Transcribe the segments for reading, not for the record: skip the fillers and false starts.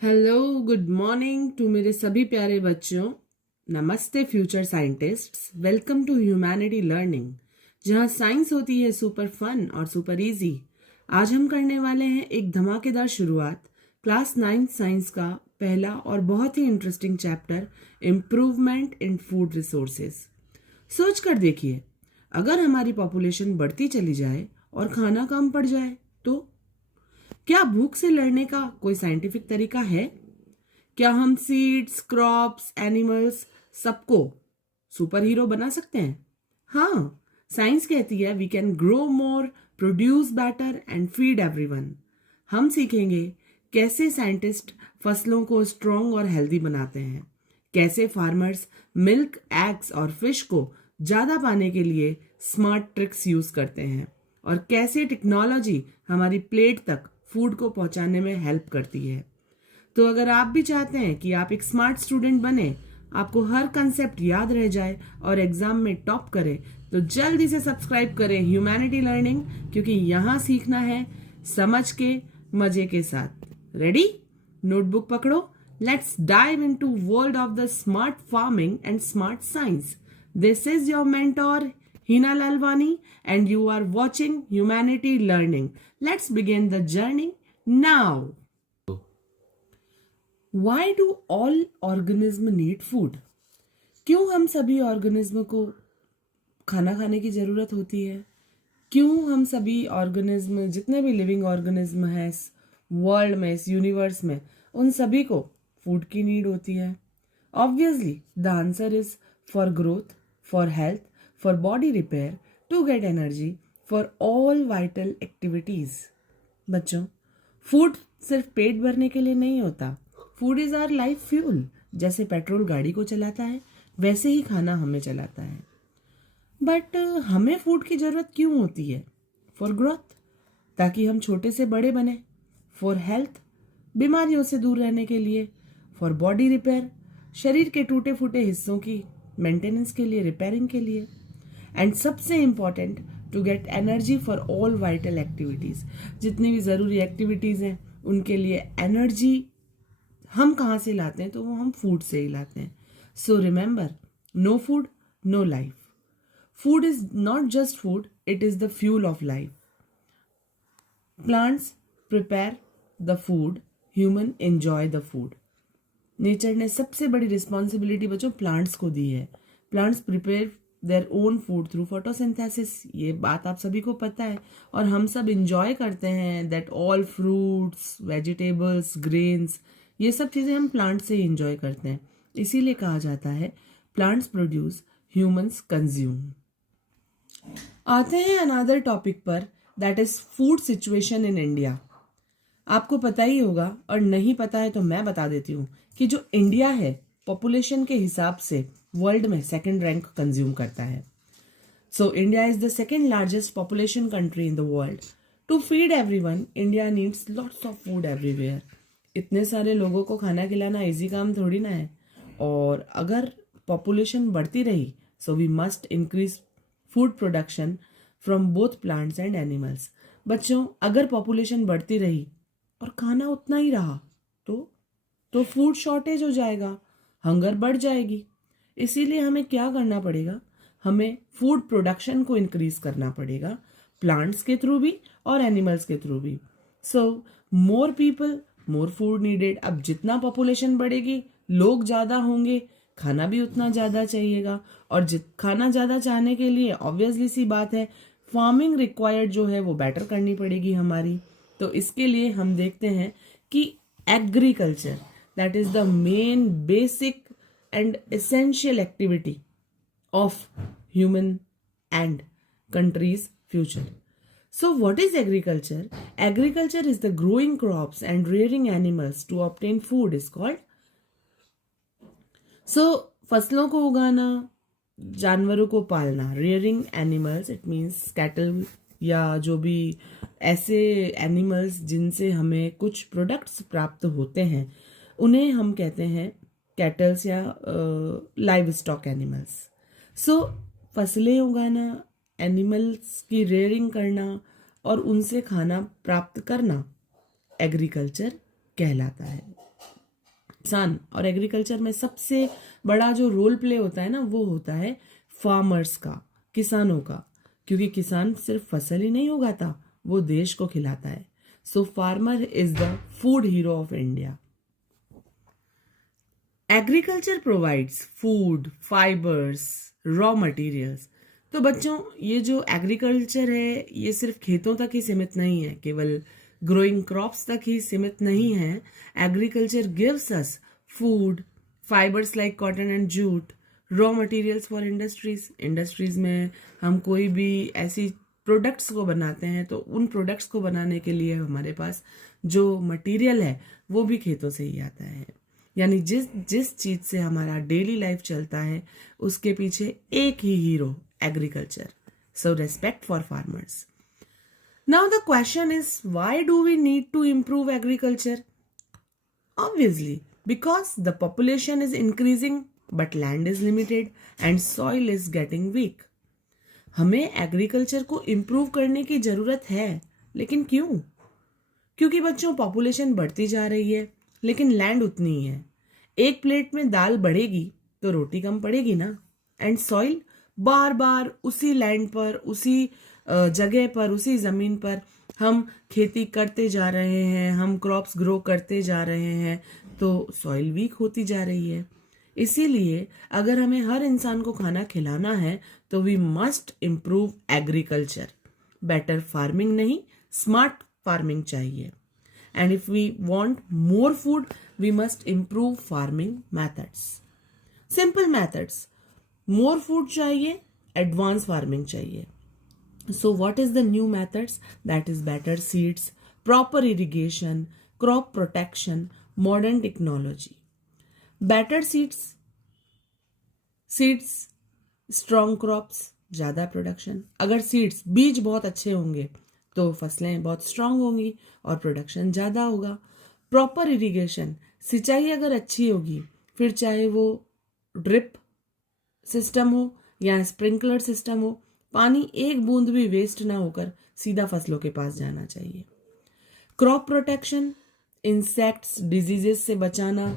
Hello, good morning to मेरे सभी प्यारे बच्चों। नमस्ते future scientists. Welcome to humanity learning, जहां साइंस होती है सुपर फन और सुपर इजी। आज हम करने वाले हैं एक धमाकेदार शुरुआत क्लास 9 साइंस का पहला और बहुत ही interesting chapter, improvement in food resources. सोच कर देखिए, अगर हमारी पॉपुलेशन बढ़ती चली जाए और खाना कम पड़ जाए तो क्या भूख से लड़ने का कोई साइंटिफिक तरीका है? क्या हम सीड्स, क्रॉप्स, एनिमल्स सबको सुपर हीरो बना सकते हैं? हाँ, साइंस कहती है we can grow more, produce better and feed everyone. हम सीखेंगे कैसे साइंटिस्ट फसलों को स्ट्रॉन्ग और हेल्दी बनाते हैं, कैसे फार्मर्स मिल्क, एग्स और फिश को ज्यादा पाने के लिए स्मार्ट ट्रिक्स यूज करते हैं, और कैसे टेक्नोलॉजी हमारी प्लेट तक फूड को पहुंचाने में हेल्प करती है। तो अगर आप भी चाहते हैं कि आप एक स्मार्ट स्टूडेंट बने, आपको हर कंसेप्ट याद रह जाए और एग्जाम में टॉप करें, तो जल्दी से सब्सक्राइब करें ह्यूमैनिटी लर्निंग, क्योंकि यहाँ सीखना है समझ के, मजे के साथ। रेडी? नोटबुक पकड़ो। Let's dive into world of the smart farming and smart science. This is your mentor Hina Lalwani, and you are watching Humanity Learning. Let's begin the journey now. Why do all organisms need food? क्यों हम सभी organism को खाना खाने की ज़रूरत होती है? क्यों हम सभी ऑर्गेनिज्म, जितने भी लिविंग ऑर्गेनिज्म हैं इस वर्ल्ड में, इस यूनिवर्स में, उन सभी को फूड की नीड होती है? Obviously the answer is for growth, for health, for body repair, to get energy, for all vital activities. बच्चों, फूड सिर्फ पेट भरने के लिए नहीं होता। Food is our life fuel. जैसे पेट्रोल गाड़ी को चलाता है, वैसे ही खाना हमें चलाता है। बट हमें फूड की जरूरत क्यों होती है? फॉर ग्रोथ, ताकि हम छोटे से बड़े बने। फॉर हेल्थ, बीमारियों से दूर रहने के लिए। फॉर बॉडी रिपेयर, शरीर के टूटे फूटे हिस्सों की मेंटेनेंस के लिए, रिपेयरिंग के लिए। एंड सबसे important, to get energy for all vital activities. जितनी भी जरूरी एक्टिविटीज हैं उनके लिए एनर्जी हम कहाँ से लाते हैं? तो वो हम फूड से ही लाते हैं। So remember, no food no life. Food is not just food, it is the fuel of life. Plants prepare the food, human enjoy the food. Nature ने सबसे बड़ी रिस्पॉन्सिबिलिटी बच्चों प्लांट्स को दी है। Plants prepare their own food through photosynthesis. ये बात आप सभी को पता है, और हम सब इंजॉय करते हैं that all fruits, vegetables, grains, ये सब चीज़ें हम प्लांट से ही इंजॉय करते हैं। इसीलिए कहा जाता है प्लांट्स प्रोड्यूस, ह्यूमंस कंज्यूम। आते हैं अनदर टॉपिक पर, that is food situation in India. आपको पता ही होगा, और नहीं पता है तो मैं बता देती हूँ कि जो इंडिया है पॉपुलेशन के हिसाब से वर्ल्ड में सेकंड रैंक कंज्यूम करता है। So India is the second largest population country in the world. To feed everyone, India needs lots of food everywhere. इतने सारे लोगों को खाना खिलाना इजी काम थोड़ी ना है। और अगर पॉपुलेशन बढ़ती रही, so we must increase food production from both plants and animals. बच्चों, अगर पॉपुलेशन बढ़ती रही और खाना उतना ही रहा तो फूड शॉर्टेज हो जाएगा, हंगर बढ़ जाएगी। इसीलिए हमें क्या करना पड़ेगा? हमें फूड प्रोडक्शन को इंक्रीज करना पड़ेगा, प्लांट्स के थ्रू भी और एनिमल्स के थ्रू भी। So more people more food needed. अब जितना पॉपुलेशन बढ़ेगी, लोग ज़्यादा होंगे, खाना भी उतना ज़्यादा चाहिएगा। और खाना ज़्यादा चाहने के लिए ऑब्वियसली सी बात है, फार्मिंग रिक्वायर्ड जो है वो बेटर करनी पड़ेगी हमारी। तो इसके लिए हम देखते हैं कि agriculture, that is the main basic and essential activity of human and country's future. So what is agriculture? Agriculture is the growing crops and rearing animals to obtain food is called. So फसलों को उगाना, जानवरों को पालना, rearing animals, it means cattle या जो भी ऐसे एनिमल्स जिनसे हमें कुछ प्रोडक्ट्स प्राप्त होते हैं, उन्हें हम कहते हैं कैटल्स या लाइव स्टॉक एनिमल्स। सो फसलें उगाना, एनिमल्स की रेयरिंग करना और उनसे खाना प्राप्त करना एग्रीकल्चर कहलाता है। किसान, और एग्रीकल्चर में सबसे बड़ा जो रोल प्ले होता है ना, वो होता है फार्मर्स का, किसानों का, क्योंकि किसान सिर्फ फसल ही नहीं उगाता, वो देश को खिलाता है. So farmer is the food hero of India. Agriculture provides food, fibres, raw materials. तो बच्चों, ये जो एग्रीकल्चर है ये सिर्फ खेतों तक ही सीमित नहीं है, केवल ग्रोइंग क्रॉप्स तक ही सीमित नहीं है. Agriculture gives us food, fibres like cotton and jute, raw materials for industries में हम कोई भी ऐसी प्रोडक्ट्स को बनाते हैं तो उन प्रोडक्ट्स को बनाने के लिए हमारे पास जो मटेरियल है वो भी खेतों से ही आता है. यानी जिस जिस चीज से हमारा डेली लाइफ चलता है उसके पीछे एक ही hero, agriculture. So respect for farmers. Now the question is, why do we need to improve agriculture? Obviously because the population is increasing but land is limited and soil is getting weak. हमें agriculture को improve करने की जरूरत है, लेकिन क्यों? क्योंकि बच्चों, पॉपुलेशन बढ़ती जा रही है लेकिन लैंड उतनी ही है. एक प्लेट में दाल बढ़ेगी तो रोटी कम पड़ेगी ना. एंड सॉइल, बार बार उसी लैंड पर, उसी जगह पर, उसी जमीन पर हम खेती करते जा रहे हैं, हम क्रॉप्स ग्रो करते जा रहे हैं, तो सॉइल वीक होती जा रही है. इसीलिए अगर हमें हर इंसान को खाना खिलाना है तो we must improve agriculture. Better farming नहीं, स्मार्ट फार्मिंग चाहिए. And if we want more food, we must improve farming methods. Simple methods. More food चाहिए, advanced farming चाहिए. So what is the new methods? That is better seeds, proper irrigation, crop protection, modern technology. Better seeds, strong crops, ज़्यादा production. अगर seeds, बीज बहुत अच्छे होंगे तो फसलें बहुत स्ट्रांग होंगी और प्रोडक्शन ज़्यादा होगा. प्रॉपर इरिगेशन, सिंचाई अगर अच्छी होगी, फिर चाहे वो ड्रिप सिस्टम हो या स्प्रिंकलर सिस्टम हो, पानी एक बूंद भी वेस्ट ना होकर सीधा फसलों के पास जाना चाहिए. क्रॉप प्रोटेक्शन, इंसेक्ट्स, डिजीजेस से बचाना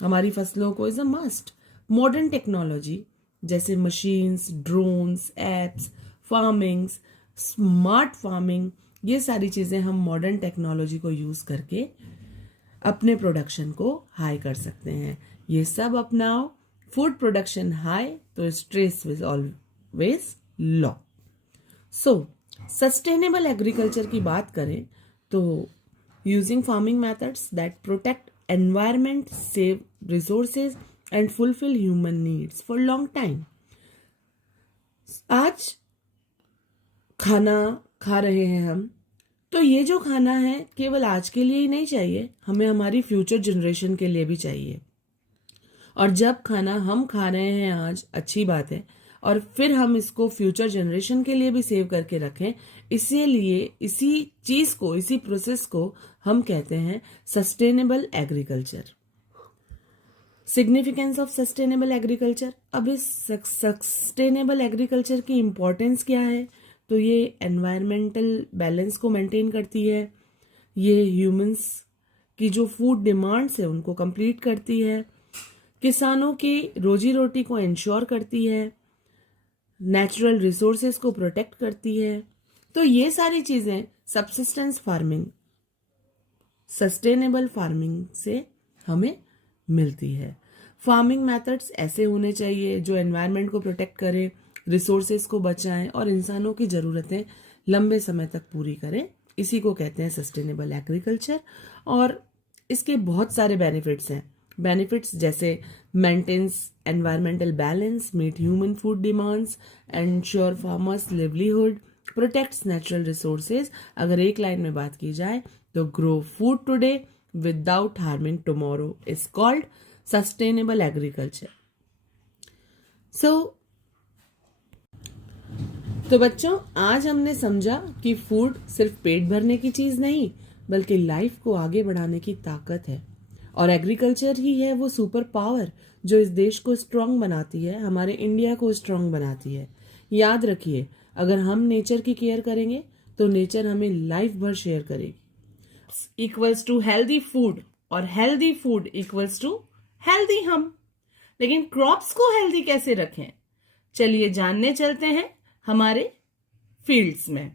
हमारी फसलों को is a must. Modern technology जैसे machines, drones, apps, farmings, smart farming, ये सारी चीज़ें हम मॉडर्न टेक्नोलॉजी को यूज़ करके अपने प्रोडक्शन को हाई कर सकते हैं. ये सब अपनाओ. फूड प्रोडक्शन हाई तो stress is always low. So sustainable agriculture की बात करें तो using farming methods that protect environment, save resources and fulfil human needs for long time. आज खाना खा रहे हैं हम, तो ये जो खाना है केवल आज के लिए ही नहीं चाहिए, हमें हमारी फ्यूचर जनरेशन के लिए भी चाहिए. और जब खाना हम खा रहे हैं आज, अच्छी बात है, और फिर हम इसको फ्यूचर जनरेशन के लिए भी सेव करके रखें. इसीलिए इसी चीज को, इसी प्रोसेस को हम कहते हैं sustainable agriculture. Significance of sustainable agriculture. अब इस सस्टेनेबल एग्रीकल्चर की इंपॉर्टेंस क्या है? तो ये एनवायरमेंटल बैलेंस को मेंटेन करती है, ये ह्यूमंस की जो फूड डिमांड्स है उनको कंप्लीट करती है, किसानों की रोजी रोटी को इंश्योर करती है, नेचुरल रिसोर्सेज को प्रोटेक्ट करती है. तो ये सारी चीज़ें सबसिस्टेंस फार्मिंग, सस्टेनेबल फार्मिंग से हमें मिलती है. फार्मिंग मेथड्स ऐसे होने चाहिए जो एनवायरनमेंट को प्रोटेक्ट करें, रिसोर्सेज को बचाएं और इंसानों की ज़रूरतें लंबे समय तक पूरी करें. इसी को कहते हैं सस्टेनेबल एग्रीकल्चर. और इसके बहुत सारे बेनिफिट्स हैं. बेनिफिट्स जैसे maintains environmental balance, meet human food demands, ensure farmers livelihood, protects natural resources. अगर एक लाइन में बात की जाए तो grow food today without harming tomorrow is called sustainable agriculture. तो बच्चों, आज हमने समझा कि फूड सिर्फ पेट भरने की चीज नहीं बल्कि लाइफ को आगे बढ़ाने की ताकत है. और एग्रीकल्चर ही है वो सुपर पावर जो इस देश को स्ट्रांग बनाती है, हमारे इंडिया को स्ट्रांग बनाती है. याद रखिए, अगर हम नेचर की केयर करेंगे तो नेचर हमें लाइफ भर शेयर करेगी. इक्वल्स टू हेल्दी फूड और healthy food equals to healthy हम। लेकिन क्रॉप्स को हेल्दी कैसे रखें, चलिए जानने चलते हैं हमारे फील्ड्स में।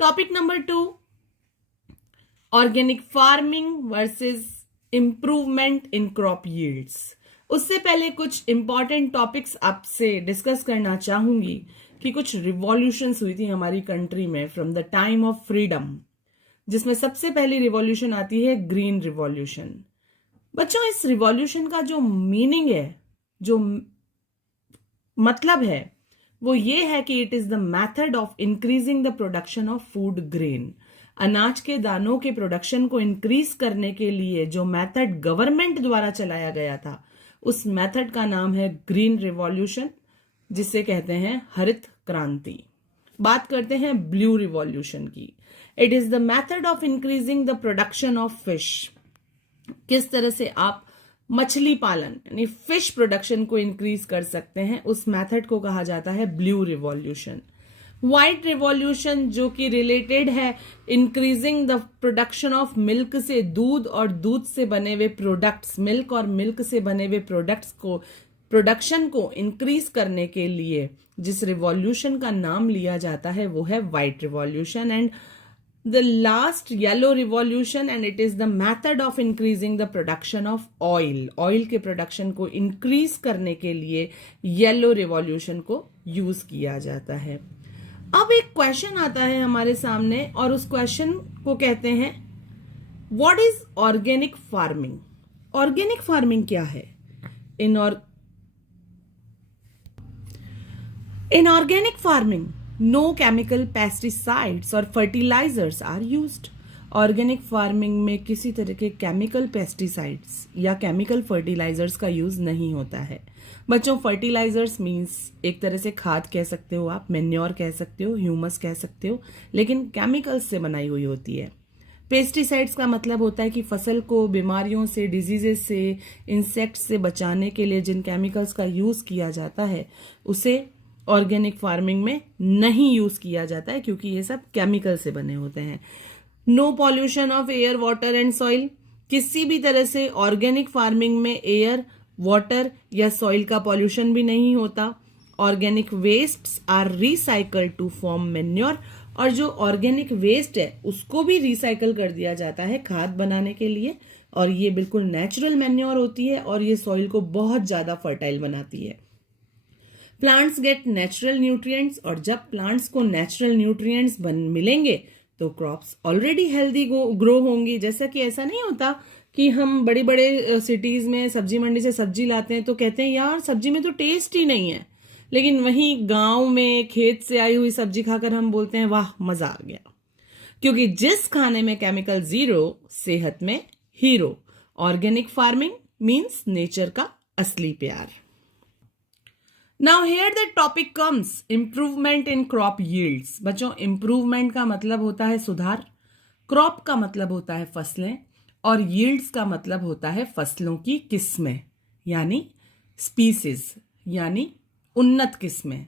Topic number 2, organic farming versus improvement in crop yields. उससे पहले कुछ इंपॉर्टेंट टॉपिक्स आपसे डिस्कस करना चाहूंगी कि कुछ रिवॉल्यूशंस हुई थी हमारी कंट्री में from the time of freedom, जिसमें सबसे पहली रिवॉल्यूशन आती है ग्रीन रिवॉल्यूशन। बच्चों, इस रिवॉल्यूशन का जो मीनिंग है, जो मतलब है, वो ये है कि it is the method of increasing the production of food grain. अनाज के दानों के प्रोडक्शन को इंक्रीज करने के लिए जो मेथड गवर्नमेंट द्वारा चलाया गया था, उस मेथड का नाम है ग्रीन रिवॉल्यूशन, जिसे कहते हैं हरित क्रांति। बात करते हैं ब्लू रिवॉल्यूशन की। It is the method of increasing the production of fish. किस तरह से आप मछली पालन यानी फिश प्रोडक्शन को इंक्रीज कर सकते हैं, उस मेथड को कहा जाता है ब्लू रिवॉल्यूशन। व्हाइट रिवॉल्यूशन, जो कि रिलेटेड है increasing the production of milk से, दूध और दूध से बने हुए प्रोडक्ट्स, मिल्क और मिल्क से बने हुए प्रोडक्ट्स को, प्रोडक्शन को इंक्रीज करने के लिए जिस रिवॉल्यूशन का नाम लिया जाता है वो है white revolution. And the last yellow revolution, and it is the method of increasing the production of oil. Oil के प्रोडक्शन को इंक्रीज करने के लिए येलो रिवॉल्यूशन को यूज किया जाता है। अब एक क्वेश्चन आता है हमारे सामने और उस क्वेश्चन को कहते हैं what is organic farming. Organic farming क्या है? In organic farming no chemical pesticides और fertilizers are used. Organic farming में किसी तरह के केमिकल पेस्टिसाइड्स या केमिकल फर्टिलाइजर्स का यूज नहीं होता है। बच्चों, फर्टिलाइजर्स मीन्स एक तरह से खाद कह सकते हो आप, मेन्योर कह सकते हो, ह्यूमस कह सकते हो, लेकिन केमिकल्स से बनाई हुई होती है। पेस्टिसाइड्स का मतलब होता है कि फसल को बीमारियों से, डिजीजेस से, इंसेक्ट्स से बचाने के लिए जिन केमिकल्स का यूज किया जाता है उसे ऑर्गेनिक फार्मिंग में नहीं यूज किया जाता है, क्योंकि ये सब केमिकल से बने होते हैं। No pollution of air, water and soil. किसी भी तरह से ऑर्गेनिक फार्मिंग में एयर, वाटर या सॉइल का पॉल्यूशन भी नहीं होता। Organic wastes are recycled to form manure. और जो ऑर्गेनिक वेस्ट है उसको भी रिसाइकल कर दिया जाता है खाद बनाने के लिए, और ये बिल्कुल नेचुरल मेन्योर होती है और ये सॉइल को बहुत ज्यादा फर्टाइल बनाती है। प्लांट्स गेट नेचुरल न्यूट्रिएंट्स, और जब प्लांट्स को नेचुरल न्यूट्रिएंट्स मिलेंगे तो क्रॉप्स ऑलरेडी हेल्दी ग्रो होंगी। जैसा कि ऐसा नहीं होता कि हम बड़े बड़े सिटीज में सब्जी मंडी से सब्जी लाते हैं तो कहते हैं यार सब्जी में तो टेस्ट ही नहीं है, लेकिन वहीं गांव में खेत से आई हुई सब्जी खाकर हम बोलते हैं वाह मजा आ गया। क्योंकि जिस खाने में केमिकल जीरो, सेहत में hero. Organic farming means nature का असली प्यार। Now here the topic comes improvement in crop yields. बच्चों, improvement का मतलब होता है सुधार, crop का मतलब होता है फसलें, और yields का मतलब होता है फसलों की किस्में यानी species यानी उन्नत किस्में।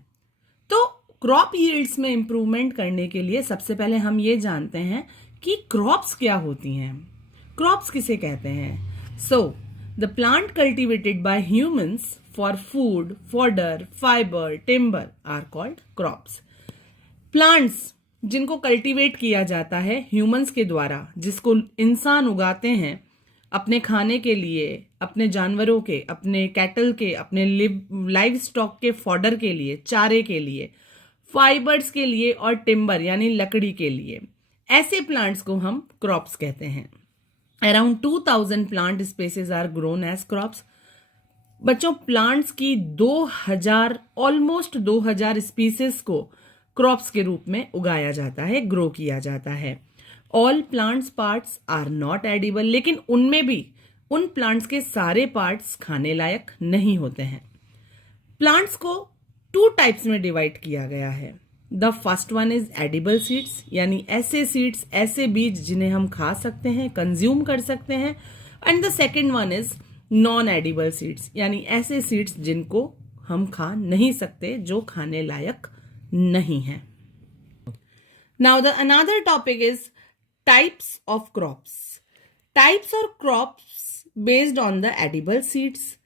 तो crop yields में improvement करने के लिए सबसे पहले हम ये जानते हैं कि crops क्या होती हैं। Crops किसे कहते हैं? So the plant cultivated by humans for food, fodder, fiber, timber are called crops. Plants जिनको कल्टीवेट किया जाता है ह्यूमंस के द्वारा, जिसको इंसान उगाते हैं अपने खाने के लिए, अपने जानवरों के, अपने कैटल के, अपने लाइव स्टॉक के फॉडर के लिए, चारे के लिए, फाइबर्स के लिए और टिम्बर यानी लकड़ी के लिए, ऐसे प्लांट्स को हम क्रॉप्स कहते हैं। Around 2000 plant species are grown as crops. बच्चों, प्लांट्स की 2000 ऑलमोस्ट 2000 स्पीसीज को क्रॉप्स के रूप में उगाया जाता है, ग्रो किया जाता है। All plants parts are not edible, लेकिन उनमें भी उन प्लांट्स के सारे पार्ट्स खाने लायक नहीं होते हैं। प्लांट्स को 2 टाइप्स में डिवाइड किया गया है। The first one is edible seeds, यानी ऐसे सीड्स, ऐसे बीज जिन्हें हम खा सकते हैं, कंज्यूम कर सकते हैं। And the second one is non edible seeds, यानी ऐसे सीड्स जिनको हम खा नहीं सकते, जो खाने लायक नहीं है। Now the another topic is types of crops. Types और crops based on the edible seeds.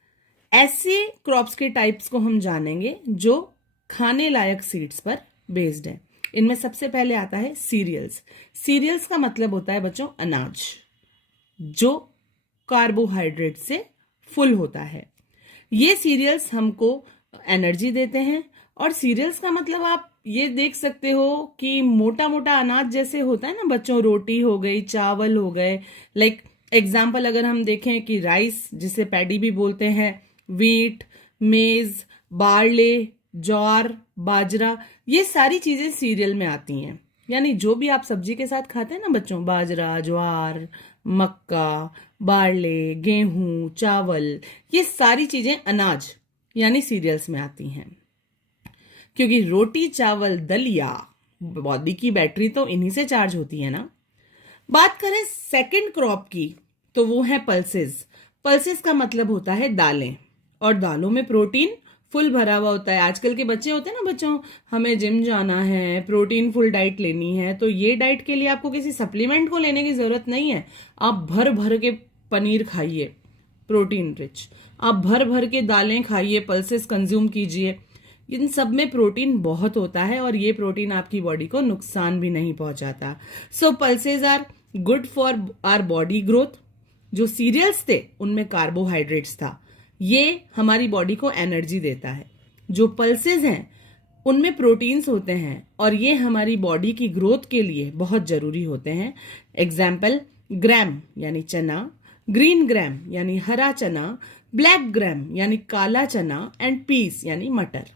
ऐसे क्रॉप्स के टाइप्स को हम जानेंगे जो खाने लायक सीड्स पर बेस्ड है। इनमें सबसे पहले आता है सीरियल्स। सीरियल्स का मतलब होता है बच्चों अनाज, जो कार्बोहाइड्रेट से फुल होता है। ये सीरियल्स हमको एनर्जी देते हैं। और सीरियल्स का मतलब आप ये देख सकते हो कि मोटा मोटा अनाज जैसे होता है ना बच्चों, रोटी हो गई, चावल हो गए। लाइक एग्जाम्पल अगर हम देखें कि राइस, जिसे पैडी भी बोलते हैं, वीट, मेज, बार्ले, ज्वार, बाजरा, ये सारी चीजें सीरियल में आती हैं। यानी जो भी आप सब्जी के साथ खाते हैं ना बच्चों, बाजरा, ज्वार, मक्का, बार्ले, गेहूं, चावल, ये सारी चीजें अनाज यानी सीरियल्स में आती हैं। क्योंकि रोटी, चावल, दलिया, बॉडी की बैटरी तो इन्हीं से चार्ज होती है ना। बात करें सेकंड क्रॉप की, तो वो है पल्सेस। पल्सेस का मतलब होता है दालें, और दालों में प्रोटीन फुल भरा हुआ होता है। आजकल के बच्चे होते हैं ना बच्चों, हमें जिम जाना है, प्रोटीन फुल डाइट लेनी है, तो ये डाइट के लिए आपको किसी सप्लीमेंट को लेने की जरूरत नहीं है। आप भर भर के पनीर खाइए, प्रोटीन रिच। आप भर भर के दालें खाइए, पल्सेस कंज्यूम कीजिए। इन सब में प्रोटीन बहुत होता है और ये प्रोटीन आपकी बॉडी को नुकसान भी नहीं पहुंचाता। So pulses are good for our body growth. जो सीरियल्स थे उनमें कार्बोहाइड्रेट्स था, ये हमारी बॉडी को एनर्जी देता है। जो पल्सेस हैं उनमें प्रोटीन्स होते हैं और ये हमारी बॉडी की ग्रोथ के लिए बहुत जरूरी होते हैं। एग्जाम्पल, ग्रैम यानी चना, ग्रीन ग्रैम यानी हरा चना, ब्लैक ग्रैम यानी काला चना, एंड पीस यानी मटर।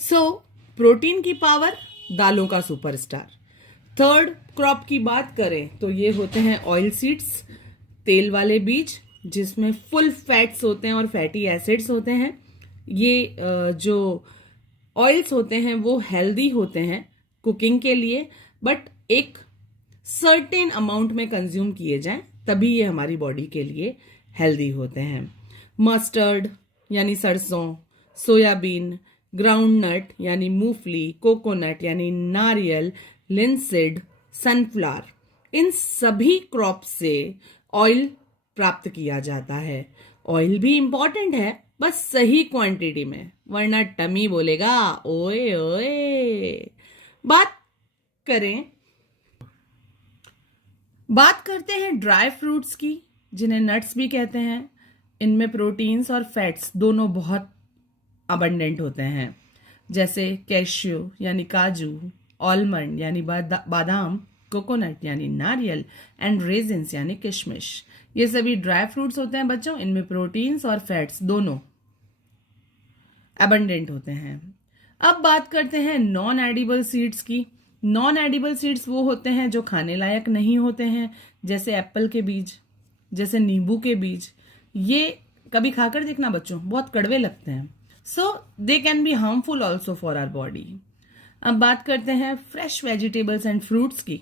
सो प्रोटीन की पावर, दालों का सुपरस्टार। थर्ड क्रॉप की बात करें तो ये होते हैं ऑयल सीड्स, तेल वाले बीज, जिसमें फुल फैट्स होते हैं और फैटी एसिड्स होते हैं। ये जो ऑयल्स होते हैं वो हेल्दी होते हैं कुकिंग के लिए, बट एक सर्टेन अमाउंट में कंज्यूम किए जाएं तभी ये हमारी बॉडी के लिए हेल्दी होते हैं। मस्टर्ड यानी सरसों, सोयाबीन, ग्राउंडनट यानी मूंगफली, कोकोनट यानी नारियल, लिंसीड, सनफ्लावर, इन सभी क्रॉप से ऑयल प्राप्त किया जाता है। ऑयल भी इंपॉर्टेंट है, बस सही क्वांटिटी में, वरना टमी बोलेगा ओए ओए। बात करते हैं ड्राई फ्रूट्स की, जिन्हें नट्स भी कहते हैं। इनमें प्रोटीन्स और फैट्स दोनों बहुत अबंडेंट होते हैं, जैसे कैश्यू यानी काजू, आलमंड यानी बादाम, कोकोनट यानी नारियल, एंड रेजिन्स यानी किशमिश। ये सभी ड्राई फ्रूट्स होते हैं बच्चों। इनमें प्रोटीन्स और फैट्स दोनों अबंडेंट होते हैं। अब बात करते हैं नॉन एडिबल सीड्स की। नॉन एडिबल सीड्स वो होते हैं जो खाने लायक नहीं होते हैं, जैसे एप्पल के बीज, जैसे नींबू के बीज। ये कभी खाकर देखना बच्चों, बहुत कड़वे लगते हैं। So they can be harmful also for our body. अब बात करते हैं फ्रेश वेजिटेबल्स एंड फ्रूट्स की।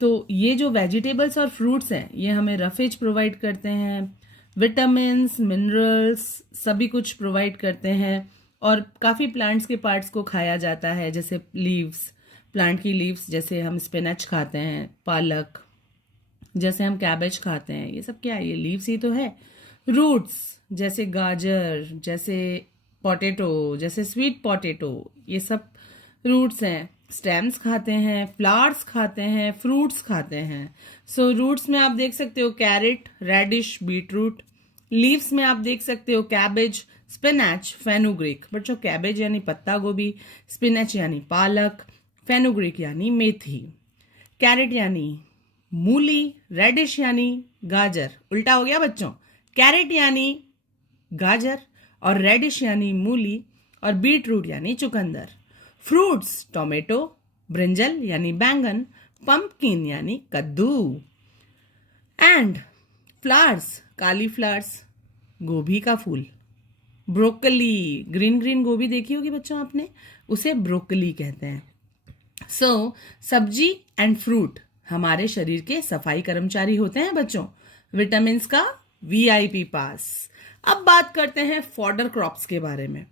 तो ये जो वेजिटेबल्स और फ्रूट्स हैं ये हमें रफेज प्रोवाइड करते हैं, विटामिन्स, मिनरल्स सभी कुछ प्रोवाइड करते हैं। और काफ़ी प्लांट्स के पार्ट्स को खाया जाता है, जैसे लीव्स, प्लांट की लीव्स, जैसे हम स्पिनच खाते हैं, पालक, जैसे हम कैबेज खाते हैं, ये सब क्या है, ये लीव्स ही तो है। रूट्स जैसे गाजर, जैसे पोटैटो, जैसे स्वीट पोटैटो, ये सब रूट्स हैं। स्टेम्स खाते हैं, फ्लावर्स खाते हैं, फ्रूट्स खाते हैं। सो रूट्स में आप देख सकते हो कैरेट, रेडिश, बीटरूट। लीव्स में आप देख सकते हो कैबेज, स्पिनच, फेनुग्रीक। बच्चों कैबेज यानी पत्ता गोभी, स्पिनच यानी पालक, फेनुग्रीक यानी मेथी, कैरेट यानी मूली, रेडिश यानी गाजर। उल्टा हो गया बच्चों, कैरेट यानी गाजर और रेडिश यानी मूली और बीटरूट यानी चुकंदर। फ्रूट्स टोमेटो, ब्रिंजल यानी बैंगन, पंपकिन यानी कद्दू, एंड फ्लावर्स काली फ्लावर्स, गोभी का फूल, ब्रोकली, ग्रीन ग्रीन गोभी देखी होगी बच्चों आपने, उसे ब्रोकली कहते हैं। सो सब्जी एंड फ्रूट हमारे शरीर के सफाई कर्मचारी होते हैं बच्चों, विटामिन्स का वीआईपी पास। अब बात करते हैं फॉडर क्रॉप्स के बारे में।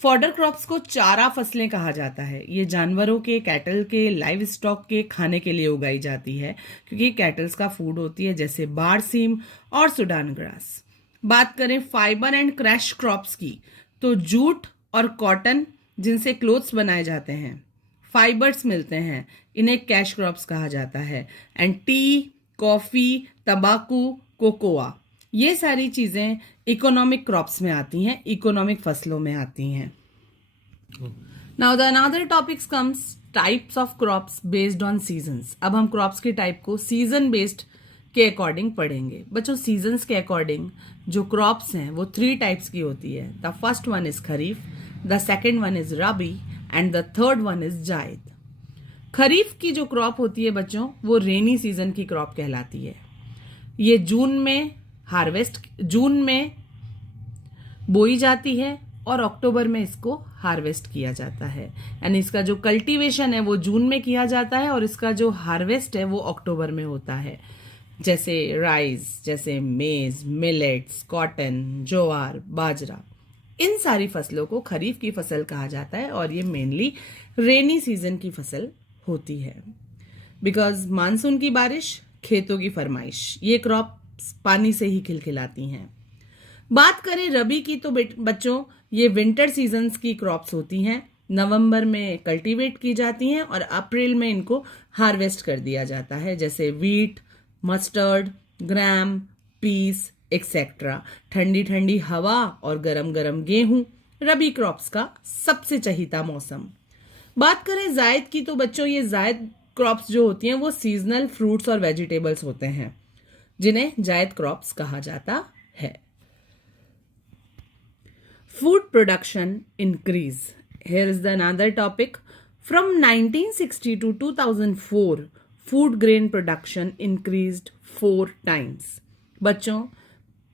फॉडर क्रॉप्स को चारा फसलें कहा जाता है। ये जानवरों के, कैटल के, लाइव स्टॉक के खाने के लिए उगाई जाती है क्योंकि कैटल्स का फूड होती है, जैसे बारसीम और सुडान ग्रास। बात करें फाइबर एंड क्रैश क्रॉप्स की, तो जूट और कॉटन जिनसे क्लोथ्स बनाए जाते हैं, फाइबर्स मिलते हैं, इन्हें कैश क्रॉप्स कहा जाता है। एंड टी, कॉफी, तंबाकू, कोकोआ, ये सारी चीजें इकोनॉमिक क्रॉप्स में आती हैं, इकोनॉमिक फसलों में आती हैं। Now the another topics comes types of crops based on seasons. अब हम क्रॉप्स की टाइप को सीजन बेस्ड के अकॉर्डिंग पढ़ेंगे। बच्चों, सीजन्स के अकॉर्डिंग जो क्रॉप्स हैं वो 3 टाइप्स की होती है। The first one is kharif, the second one is rabi and the third one is जायद। खरीफ की जो क्रॉप होती है बच्चों, वो रेनी सीजन की क्रॉप कहलाती है। ये जून में बोई जाती है और अक्टूबर में इसको हार्वेस्ट किया जाता है। यानी इसका जो कल्टीवेशन है वो जून में किया जाता है और इसका जो हार्वेस्ट है वो अक्टूबर में होता है। जैसे राइस, जैसे मेज, मिलेट्स, कॉटन, ज्वार, बाजरा, इन सारी फसलों को खरीफ की फसल कहा जाता है और ये मेनली रेनी सीजन की फसल होती है। बिकॉज मानसून की बारिश, खेतों की फरमाइश, ये क्रॉप पानी से ही खिलखिलाती हैं। बात करें रबी की, तो बच्चों ये विंटर सीजन्स की क्रॉप्स होती हैं। नवंबर में कल्टीवेट की जाती हैं और अप्रैल में इनको हार्वेस्ट कर दिया जाता है, जैसे वीट, मस्टर्ड, ग्राम, पीस एक्सेट्रा। ठंडी ठंडी हवा और गरम गरम गेहूं रबी क्रॉप्स का सबसे चहीता मौसम। बात करें जायद की, तो बच्चों ये जायद क्रॉप्स जो होती हैं वो सीजनल फ्रूट्स और वेजिटेबल्स होते हैं, जिन्हें जायद क्रॉप्स कहा जाता है। Food production increase. Here is the another topic. From 1960 to 2004, food grain production increased 4 times. बच्चों,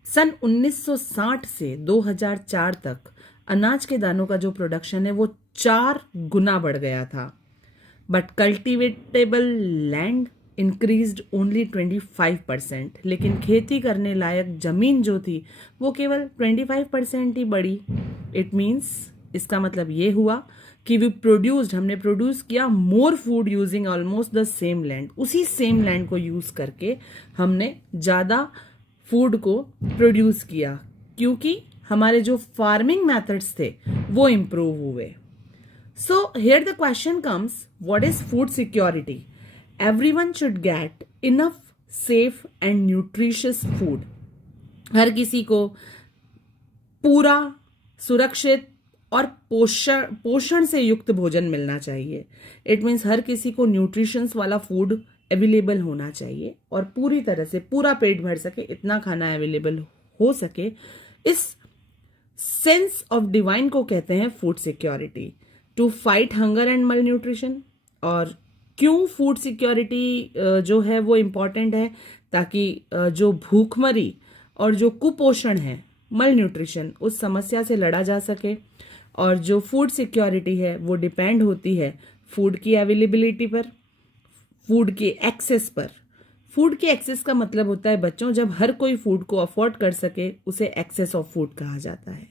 सन 1960 से 2004 तक अनाज के दानों का जो प्रोडक्शन है वो 4 गुना बढ़ गया था। बट कल्टिवेटेबल लैंड इंक्रीज्ड ओनली 25%, लेकिन खेती करने लायक जमीन जो थी वो केवल 25% ही बढ़ी। इट मीन्स, इसका मतलब ये हुआ कि हमने प्रोड्यूस किया more food using almost the same land. उसी सेम लैंड को यूज करके हमने ज्यादा फूड को प्रोड्यूस किया, क्योंकि हमारे जो फार्मिंग मेथड्स थे वो इम्प्रूव हुए। So here the question comes, what is food security? Everyone should get enough safe and nutritious food. हर किसी को पूरा, सुरक्षित और पोषण से युक्त भोजन मिलना चाहिए। इट मीन्स हर किसी को न्यूट्रिशंस वाला फूड अवेलेबल होना चाहिए और पूरी तरह से पूरा पेट भर सके, इतना खाना अवेलेबल हो सके। इस सेंस ऑफ डिवाइन को कहते हैं food security, to fight hunger and malnutrition. और क्यों फूड सिक्योरिटी जो है वो इम्पॉर्टेंट है? ताकि जो भूखमरी और जो कुपोषण है, मल न्यूट्रिशन, उस समस्या से लड़ा जा सके। और जो फूड सिक्योरिटी है वो डिपेंड होती है फूड की अवेलेबिलिटी पर, फूड के एक्सेस पर। फूड के एक्सेस का मतलब होता है बच्चों, जब हर कोई फूड को अफोर्ड कर सके, उसे एक्सेस ऑफ फूड कहा जाता है।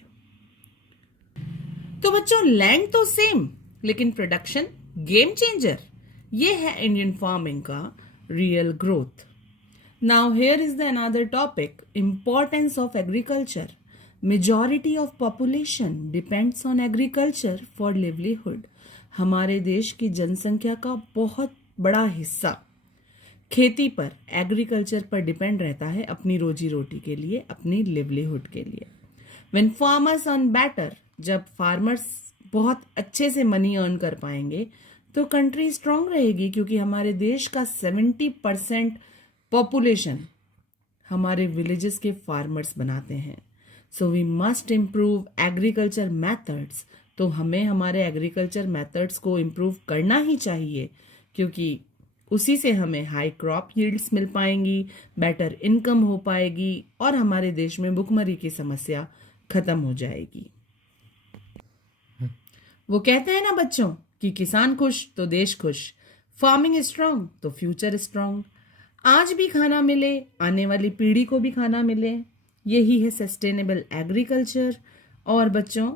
तो बच्चों, लैंड तो सेम लेकिन प्रोडक्शन गेम चेंजर, ये है इंडियन फार्मिंग का real growth. Now here is the another topic, importance of agriculture. Majority of population depends on agriculture for livelihood. हमारे देश की जनसंख्या का बहुत बड़ा हिस्सा खेती पर, एग्रीकल्चर पर डिपेंड रहता है अपनी रोजी रोटी के लिए, अपनी लिवलीहुड के लिए। When farmers earn better, जब फार्मर्स बहुत अच्छे से मनी अर्न कर पाएंगे तो कंट्री स्ट्रांग रहेगी, क्योंकि हमारे देश का 70% पॉपुलेशन हमारे विलेजेस के फार्मर्स बनाते हैं। So we must improve agriculture methods. तो हमें हमारे एग्रीकल्चर मैथड्स को इम्प्रूव करना ही चाहिए, क्योंकि उसी से हमें हाई क्रॉप यील्ड्स मिल पाएंगी, बेटर इनकम हो पाएगी और हमारे देश में भुखमरी की समस्या खत्म हो जाएगी। वो कहते हैं ना बच्चों कि किसान खुश तो देश खुश, फार्मिंग स्ट्रांग तो फ्यूचर स्ट्रांग। आज भी खाना मिले, आने वाली पीढ़ी को भी खाना मिले, यही है सस्टेनेबल एग्रीकल्चर। और बच्चों,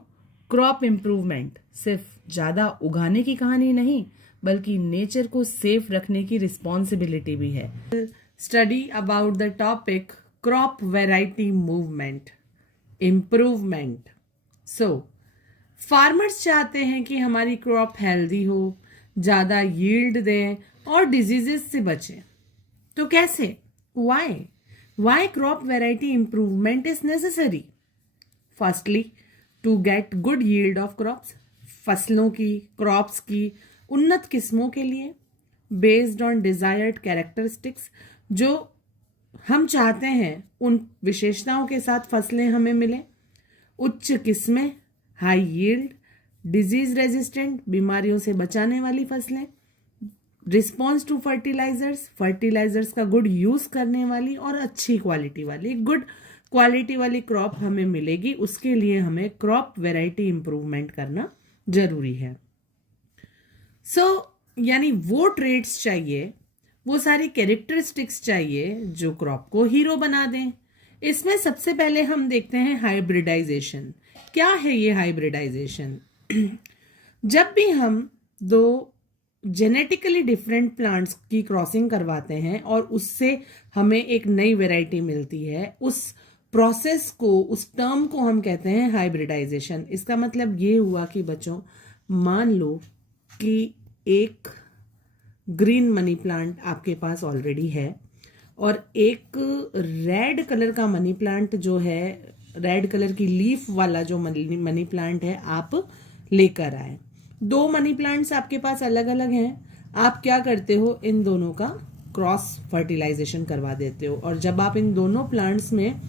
क्रॉप इम्प्रूवमेंट सिर्फ ज़्यादा उगाने की कहानी नहीं बल्कि नेचर को सेफ रखने की रिस्पॉन्सिबिलिटी भी है. Study about the topic crop variety movement improvement. So farmers चाहते हैं कि हमारी क्रॉप हेल्दी हो, ज़्यादा यील्ड दें और डिजीजेस से बचें. तो कैसे? Why crop variety improvement is necessary? Firstly, to get good yield of crops, फसलों की, क्रॉप्स की उन्नत किस्मों के लिए, बेस्ड ऑन डिजायर्ड कैरेक्टरिस्टिक्स, जो हम चाहते हैं उन विशेषताओं के साथ फसलें हमें मिलें. उच्च किस्में, हाई यील्ड, डिजीज रेजिस्टेंट, बीमारियों से बचाने वाली फसलें, रिस्पॉन्स टू फर्टिलाइजर्स का गुड यूज करने वाली और अच्छी क्वालिटी वाली, गुड क्वालिटी वाली क्रॉप हमें मिलेगी. उसके लिए हमें क्रॉप वेराइटी इंप्रूवमेंट करना जरूरी है. यानी वो ट्रेड्स चाहिए, वो सारी कैरेक्टरिस्टिक्स चाहिए जो क्रॉप को हीरो बना दें. इसमें सबसे पहले हम देखते हैं हाइब्रिडाइजेशन. क्या है ये हाइब्रिडाइजेशन? जब भी हम दो जेनेटिकली डिफरेंट प्लांट्स की क्रॉसिंग करवाते हैं और उससे हमें एक नई वैरायटी मिलती है, उस प्रोसेस को, उस टर्म को हम कहते हैं हाइब्रिडाइजेशन. इसका मतलब ये हुआ कि बच्चों, मान लो कि एक ग्रीन मनी प्लांट आपके पास ऑलरेडी है और एक रेड कलर का मनी प्लांट जो है, रेड कलर की लीफ वाला जो मनी प्लांट है, आप लेकर आए. दो मनी प्लांट्स आपके पास अलग अलग हैं. आप क्या करते हो? इन दोनों का क्रॉस फर्टिलाइजेशन करवा देते हो और जब आप इन दोनों प्लांट्स में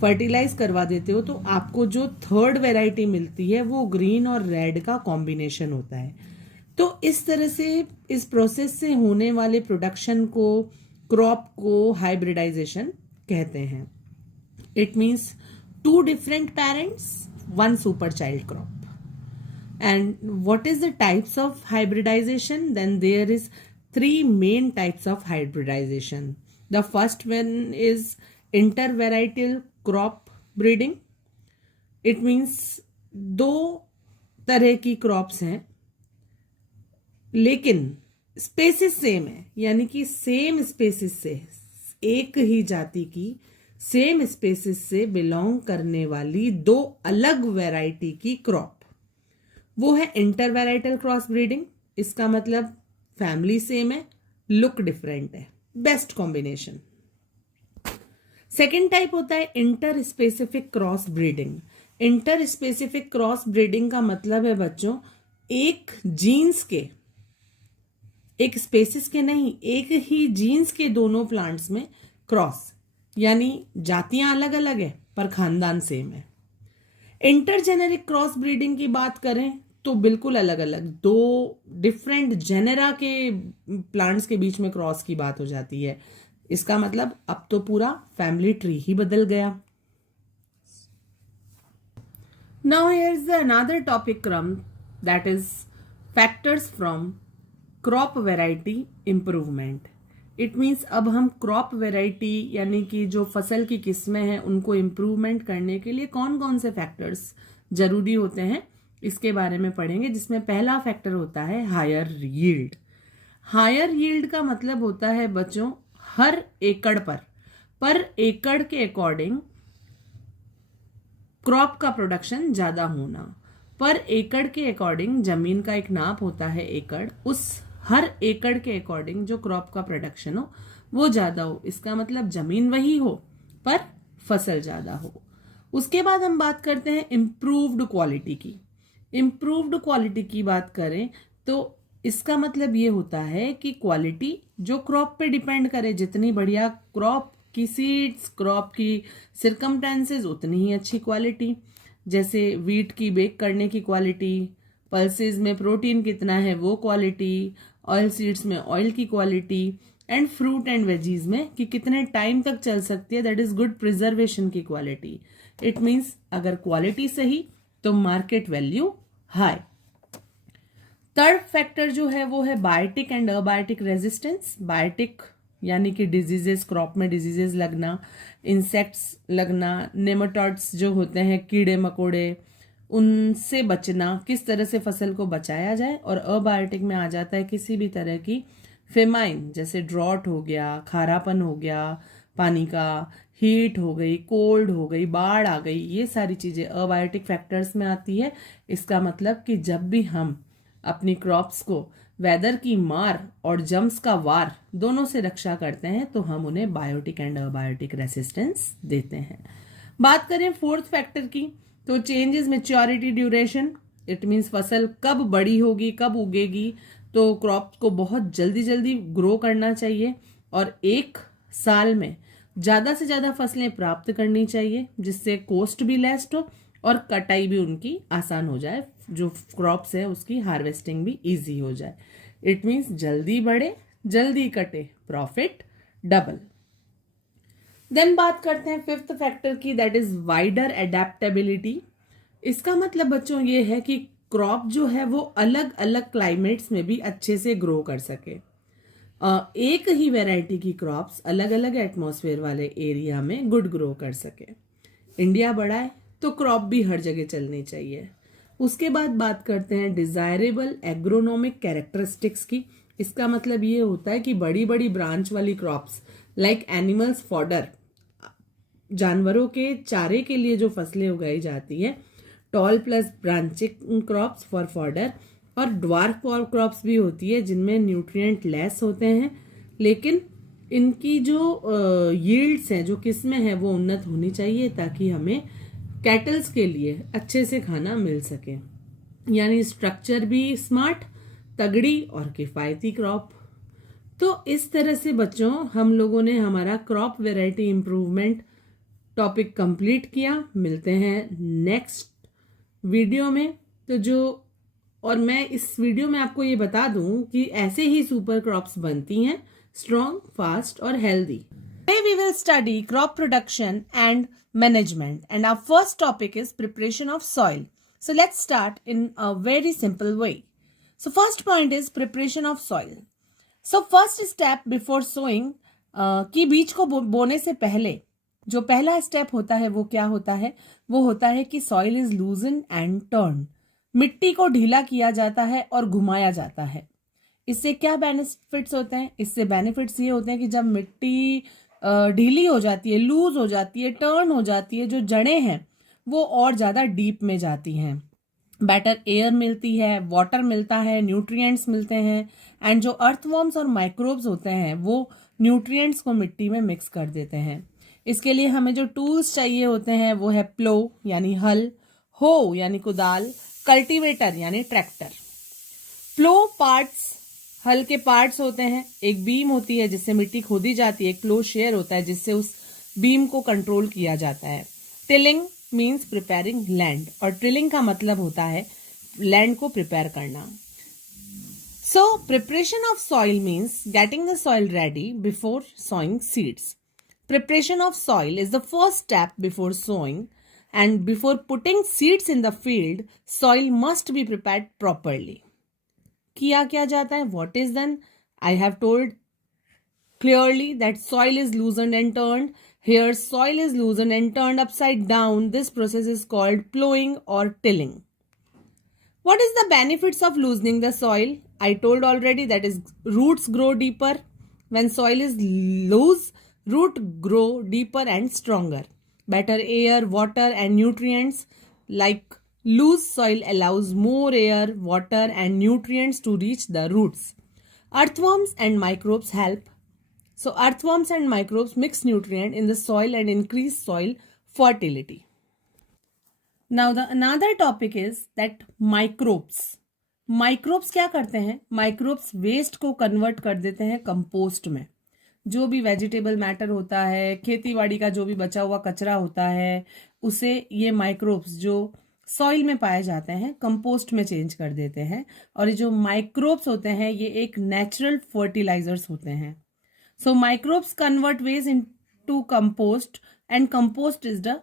फर्टिलाइज करवा देते हो तो आपको जो थर्ड वैरायटी मिलती है वो ग्रीन और रेड का कॉम्बिनेशन होता है. तो इस तरह से इस प्रोसेस से होने वाले प्रोडक्शन को, क्रॉप को हाइब्रिडाइजेशन कहते हैं. It means two different parents, one super child crop. And what is the types of hybridization? Then there is three main types of hybridization. The first one is intervarietal crop breeding. It means दो तरह की crops हैं लेकिन spaces same है, यानी कि same spaces से, एक ही जाति की सेम स्पेसिस से बिलोंग करने वाली दो अलग वैरायटी की क्रॉप, वो है इंटरवैराइटल क्रॉस ब्रीडिंग. इसका मतलब फैमिली सेम है, लुक डिफरेंट है, बेस्ट कॉम्बिनेशन. सेकेंड टाइप होता है inter specific cross breeding. Inter specific cross breeding का मतलब है बच्चों, एक जीन्स के, एक स्पेसिस के नहीं, एक ही जीन्स के दोनों प्लांट्स में क्रॉस, यानी जातियां अलग अलग है पर खानदान सेम है. इंटरजेनेरिक क्रॉस ब्रीडिंग की बात करें तो बिल्कुल अलग अलग दो डिफरेंट जेनेरा के प्लांट्स के बीच में क्रॉस की बात हो जाती है. इसका मतलब अब तो पूरा फैमिली ट्री ही बदल गया. Now here is the another topic क्रम, that is factors from crop variety improvement. It means अब हम क्रॉप वेराइटी यानी कि जो फसल की किस्में हैं उनको इम्प्रूवमेंट करने के लिए कौन कौन से फैक्टर्स जरूरी होते हैं इसके बारे में पढ़ेंगे, जिसमें पहला फैक्टर होता है हायर यील्ड. हायर यील्ड का मतलब होता है बच्चों, हर एकड़ पर एकड़ के अकॉर्डिंग क्रॉप का प्रोडक्शन ज्यादा होना. पर एकड़ के अकॉर्डिंग, जमीन का एक नाप होता है एकड़, उस हर एकड़ के अकॉर्डिंग जो क्रॉप का प्रोडक्शन हो वो ज्यादा हो. इसका मतलब जमीन वही हो पर फसल ज्यादा हो. उसके बाद हम बात करते हैं इम्प्रूव्ड क्वालिटी की. इम्प्रूव्ड क्वालिटी की बात करें तो इसका मतलब ये होता है कि क्वालिटी जो क्रॉप पे डिपेंड करे, जितनी बढ़िया क्रॉप की सीड्स, क्रॉप की सिरकमटेंसेस, उतनी ही अच्छी क्वालिटी. जैसे वीट की बेक करने की क्वालिटी, पल्सेस में प्रोटीन कितना है वो क्वालिटी, ऑयल सीड्स में ऑयल की quality, and fruit and veggies में कि कितने टाइम तक चल सकती है, दैट इज गुड प्रिजर्वेशन की क्वालिटी. इट मीन्स अगर क्वालिटी सही तो market value high. Third factor जो है वो है biotic and abiotic resistance. Biotic यानी कि डिजीजेस, क्रॉप में डिजीजेस लगना, इंसेक्ट्स लगना, नेमाटोड्स जो होते हैं कीड़े मकोड़े, उनसे बचना, किस तरह से फसल को बचाया जाए। और अबायोटिक में आ जाता है किसी भी तरह की फेमाइन, जैसे ड्रॉट हो गया, खारापन हो गया पानी का, हीट हो गई, कोल्ड हो गई, बाढ़ आ गई, ये सारी चीज़ें अबायोटिक फैक्टर्स में आती है। इसका मतलब कि जब भी हम अपनी क्रॉप्स को वेदर की मार और जम्स का वार दोनों से रक्षा करते हैं तो हम उन्हें बायोटिक एंड अबायोटिक रेसिस्टेंस देते हैं। बात करें फोर्थ फैक्टर की, तो changes maturity duration, it means फसल कब बड़ी होगी, कब उगेगी। तो क्रॉप को बहुत जल्दी जल्दी ग्रो करना चाहिए और एक साल में ज़्यादा से ज़्यादा फसलें प्राप्त करनी चाहिए, जिससे कॉस्ट भी लेस हो और कटाई भी उनकी आसान हो जाए, जो क्रॉप्स है उसकी हार्वेस्टिंग भी इजी हो जाए। इट मीन्स जल्दी बढ़े, जल्दी कटे, प्रॉफिट डबल। देन बात करते हैं फिफ्थ फैक्टर की, दैट इज वाइडर एडेप्टेबिलिटी। इसका मतलब बच्चों ये है कि क्रॉप जो है वो अलग अलग क्लाइमेट्स में भी अच्छे से ग्रो कर सके। एक ही वैरायटी की क्रॉप्स अलग अलग एटमॉस्फेयर वाले एरिया में गुड ग्रो कर सके। इंडिया बड़ा है तो क्रॉप भी हर जगह चलनी चाहिए। उसके बाद बात करते हैं डिजायरेबल एग्रोनॉमिक कैरेक्टरिस्टिक्स की। इसका मतलब ये होता है कि बड़ी बड़ी ब्रांच वाली क्रॉप्स लाइक एनिमल्स फॉडर, जानवरों के चारे के लिए जो फसलें उगाई जाती है, tall plus branching crops for fodder, और ड्वार्फ क्रॉप्स भी होती है जिनमें न्यूट्रिएंट लेस होते हैं, लेकिन इनकी जो यील्ड्स हैं, जो किस्में हैं, वो उन्नत होनी चाहिए ताकि हमें कैटल्स के लिए अच्छे से खाना मिल सके। यानी स्ट्रक्चर भी स्मार्ट, तगड़ी और किफायती क्रॉप। तो इस तरह से बच्चों हम लोगों ने हमारा crop variety improvement topic complete किया। मिलते हैं नेक्स्ट वीडियो में। तो जो और मैं इस वीडियो में आपको ये बता दूं कि ऐसे ही सुपर क्रॉप्स बनती हैं, स्ट्रॉन्ग, फास्ट और healthy. Today we will study crop production and management, and our first topic is preparation of soil. So let's start in a very simple way. So first point is preparation of soil. So first step before sowing, कि बीज को बोने से पहले जो पहला step होता है वो क्या होता है? वो होता है कि सॉइल इज लूजन एंड टर्न। मिट्टी को ढीला किया जाता है और घुमाया जाता है। इससे क्या बेनिफिट्स होते हैं? इससे बेनिफिट्स ये होते हैं कि जब मिट्टी ढीली हो जाती है, लूज हो जाती है, टर्न हो जाती है, जो जड़ें हैं वो और ज़्यादा डीप में जाती हैं, बेटर एयर मिलती है, वाटर मिलता है, न्यूट्रिएंट्स मिलते हैं, एंड जो अर्थवॉर्म्स और माइक्रोब्स होते हैं वो न्यूट्रिएंट्स को मिट्टी में मिक्स कर देते हैं। इसके लिए हमें जो टूल्स चाहिए होते हैं वो है प्लो यानी हल, हो यानी कुदाल, कल्टीवेटर यानी ट्रैक्टर। प्लो पार्ट्स, हल के पार्ट्स होते हैं, एक बीम होती है जिससे मिट्टी खोदी जाती है, एक प्लो शेयर होता है जिससे उस बीम को कंट्रोल किया जाता है। टिलिंग मीन्स प्रिपेयरिंग लैंड, और टिलिंग का मतलब होता है लैंड को प्रिपेयर करना। So preparation of soil means getting the soil ready before sowing seeds. Preparation of soil is the first step before sowing, and before putting seeds in the field, soil must be prepared properly. किया क्या जाता है? What is done? I have told clearly that soil is loosened and turned. Here soil is loosened and turned upside down. This process is called plowing or tilling. What is the benefits of loosening the soil? I told already, that is roots grow deeper. When soil is loose, root grow deeper and stronger. Better air, water and nutrients. Like loose soil allows more air, water and nutrients to reach the roots. Earthworms and microbes help. So earthworms and microbes mix nutrient in the soil and increase soil fertility. Now the another topic is that microbes. Microbes क्या करते हैं? Microbes waste को convert कर देते हैं compost में। जो भी वेजिटेबल मैटर होता है, खेती बाड़ी का जो भी बचा हुआ कचरा होता है, उसे ये माइक्रोब्स जो सॉइल में पाए जाते हैं कंपोस्ट में चेंज कर देते हैं। और ये जो माइक्रोब्स होते हैं ये एक नेचुरल फर्टिलाइजर्स होते हैं। So microbes convert waste into compost and compost is the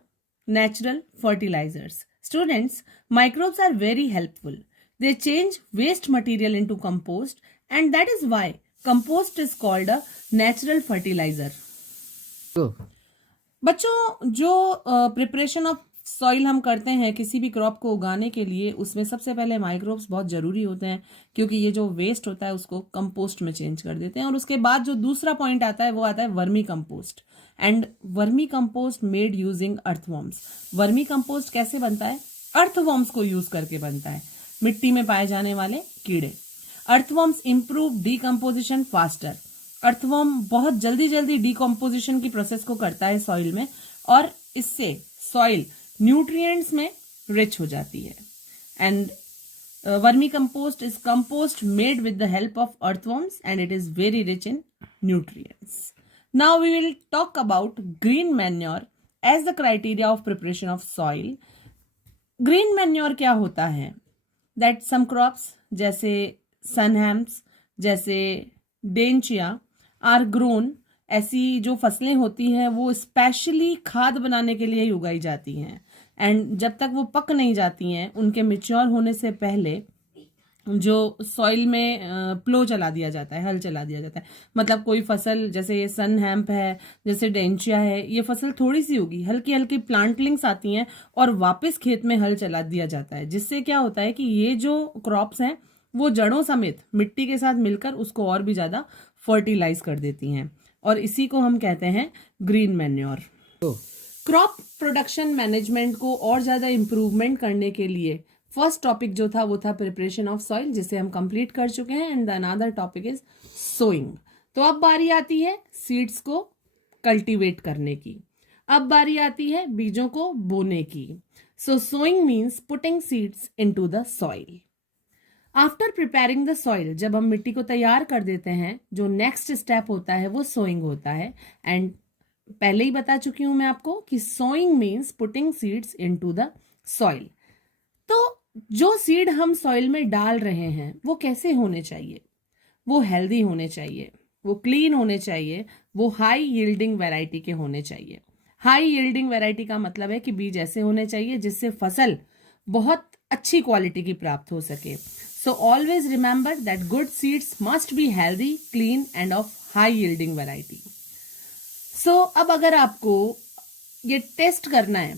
natural fertilizers. Students, microbes are very helpful. They change waste material into compost, and that is why compost is called a natural fertilizer. बच्चों, जो preparation of soil हम करते हैं किसी भी crop को उगाने के लिए, उसमें सबसे पहले माइक्रोब्स बहुत जरूरी होते हैं, क्योंकि ये जो वेस्ट होता है उसको कंपोस्ट में चेंज कर देते हैं। और उसके बाद जो दूसरा पॉइंट आता है वो आता है vermi compost. And vermi compost made using earthworms. Vermi compost कैसे बनता है? अर्थवॉर्म्स को यूज करके बनता है, मिट्टी में पाए जाने वाले कीड़े। Earthworms improve decomposition faster. Earthworm बहुत जल्दी जल्दी डीकम्पोजिशन की प्रोसेस को करता है सॉइल में, और इससे सॉइल न्यूट्रिएंट्स में रिच हो जाती है। And vermi compost is compost made with the help of earthworms and it is very rich in nutrients. Now we will talk about green manure as the criteria of preparation of soil. Green manure क्या होता है? That some crops जैसे सनहैम्स, जैसे डेंचिया are grown, ऐसी जो फसलें होती हैं वो स्पेशली खाद बनाने के लिए ही उगाई जाती हैं। एंड जब तक वो पक नहीं जाती हैं, उनके मिच्योर होने से पहले जो सॉइल में प्लो चला दिया जाता है, हल चला दिया जाता है। मतलब कोई फसल जैसे ये सन हैम्प है, जैसे डेंचिया है, ये फसल थोड़ी सी होगी, हल्की हल्की प्लांटलिंग्स आती हैं और वापस खेत में हल चला दिया जाता है, जिससे क्या होता है कि ये जो क्रॉप्स हैं वो जड़ों समेत मिट्टी के साथ मिलकर उसको और भी ज्यादा फर्टिलाइज कर देती हैं, और इसी को हम कहते हैं green manure. Crop production management को और ज्यादा इंप्रूवमेंट करने के लिए फर्स्ट टॉपिक जो था वो था प्रिपरेशन ऑफ सॉइल, जिसे हम कंप्लीट कर चुके हैं। And the another topic is sowing. तो अब बारी आती है सीड्स को कल्टीवेट करने की, अब बारी आती है बीजों को बोने की। So sowing means putting seeds into the soil. After preparing the soil, जब हम मिट्टी को तैयार कर देते हैं, जो नेक्स्ट स्टेप होता है वो सोइंग होता है। एंड पहले ही बता चुकी हूं मैं आपको कि sowing means putting seeds into the soil. तो जो सीड हम सॉइल में डाल रहे हैं वो कैसे होने चाहिए? वो हेल्दी होने चाहिए, वो क्लीन होने चाहिए, वो हाई यील्डिंग वैरायटी के होने चाहिए। हाई यील्डिंग वैरायटी का मतलब है कि बीज ऐसे होने चाहिए जिससे फसल बहुत अच्छी क्वालिटी की प्राप्त हो सके। So always remember that good seeds must be healthy, clean and of high yielding variety. So अब अगर आपको ये टेस्ट करना है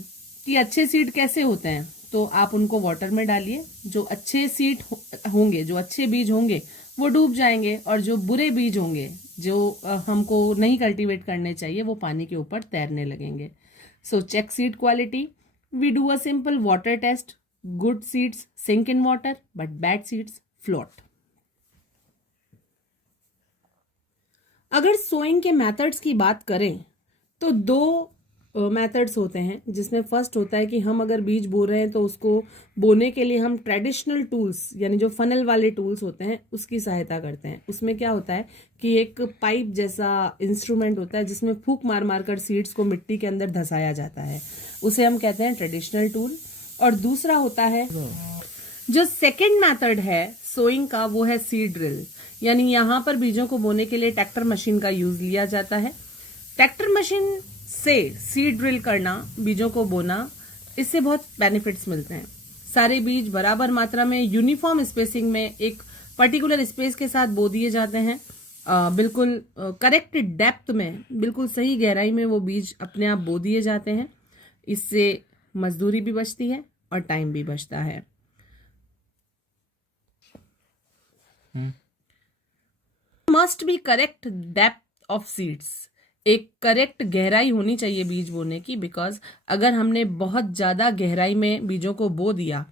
कि अच्छे सीड कैसे होते हैं, तो आप उनको वाटर में डालिए। जो अच्छे सीड होंगे, जो अच्छे बीज होंगे वो डूब जाएंगे, और जो बुरे बीज होंगे, जो हमको नहीं कल्टीवेट करने चाहिए, वो पानी के ऊपर तैरने लगेंगे। So check seed quality. We do a simple water test. Good seeds sink in water but bad seeds float. अगर सोइंग के मेथड्स की बात करें तो दो मेथड्स होते हैं, जिसमें फर्स्ट होता है कि हम अगर बीज बो रहे हैं तो उसको बोने के लिए हम ट्रेडिशनल टूल्स, यानी जो फनल वाले टूल्स होते हैं, उसकी सहायता करते हैं। उसमें क्या होता है कि एक पाइप जैसा इंस्ट्रूमेंट होता है जिसमें फूंक मार मार कर सीड्स को मिट्टी के अंदर धसाया जाता है, उसे हम कहते हैं ट्रेडिशनल टूल। और दूसरा होता है जो सेकेंड मेथड है सोइंग का, वो है सीड ड्रिल। यानी यहाँ पर बीजों को बोने के लिए ट्रैक्टर मशीन का यूज लिया जाता है। ट्रैक्टर मशीन से सीड ड्रिल करना, बीजों को बोना, इससे बहुत बेनिफिट्स मिलते हैं। सारे बीज बराबर मात्रा में यूनिफॉर्म स्पेसिंग में एक पर्टिकुलर स्पेस के साथ बो दिए जाते हैं। बिल्कुल करेक्ट डेप्थ में, बिल्कुल सही गहराई में वो बीज अपने आप बो दिए जाते हैं। इससे मजदूरी भी बचती है और टाइम भी बचता है। Must be correct depth of seeds. एक करेक्ट गहराई होनी चाहिए बीज बोने की, बिकॉज अगर हमने बहुत ज्यादा गहराई में बीजों को बो दिया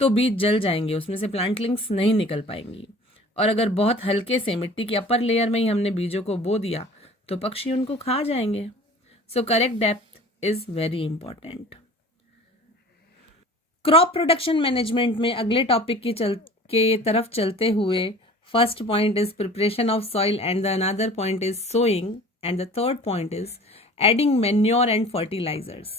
तो बीज जल जाएंगे, उसमें से प्लांटलिंग्स नहीं निकल पाएंगी। और अगर बहुत हल्के से मिट्टी की अपर लेयर में ही हमने बीजों को बो दिया तो पक्षी उनको खा जाएंगे। So correct depth is very important. Crop production management में अगले टॉपिक के तरफ चलते हुए, first point is preparation of soil and the another point is sowing and the third point is adding manure and fertilizers.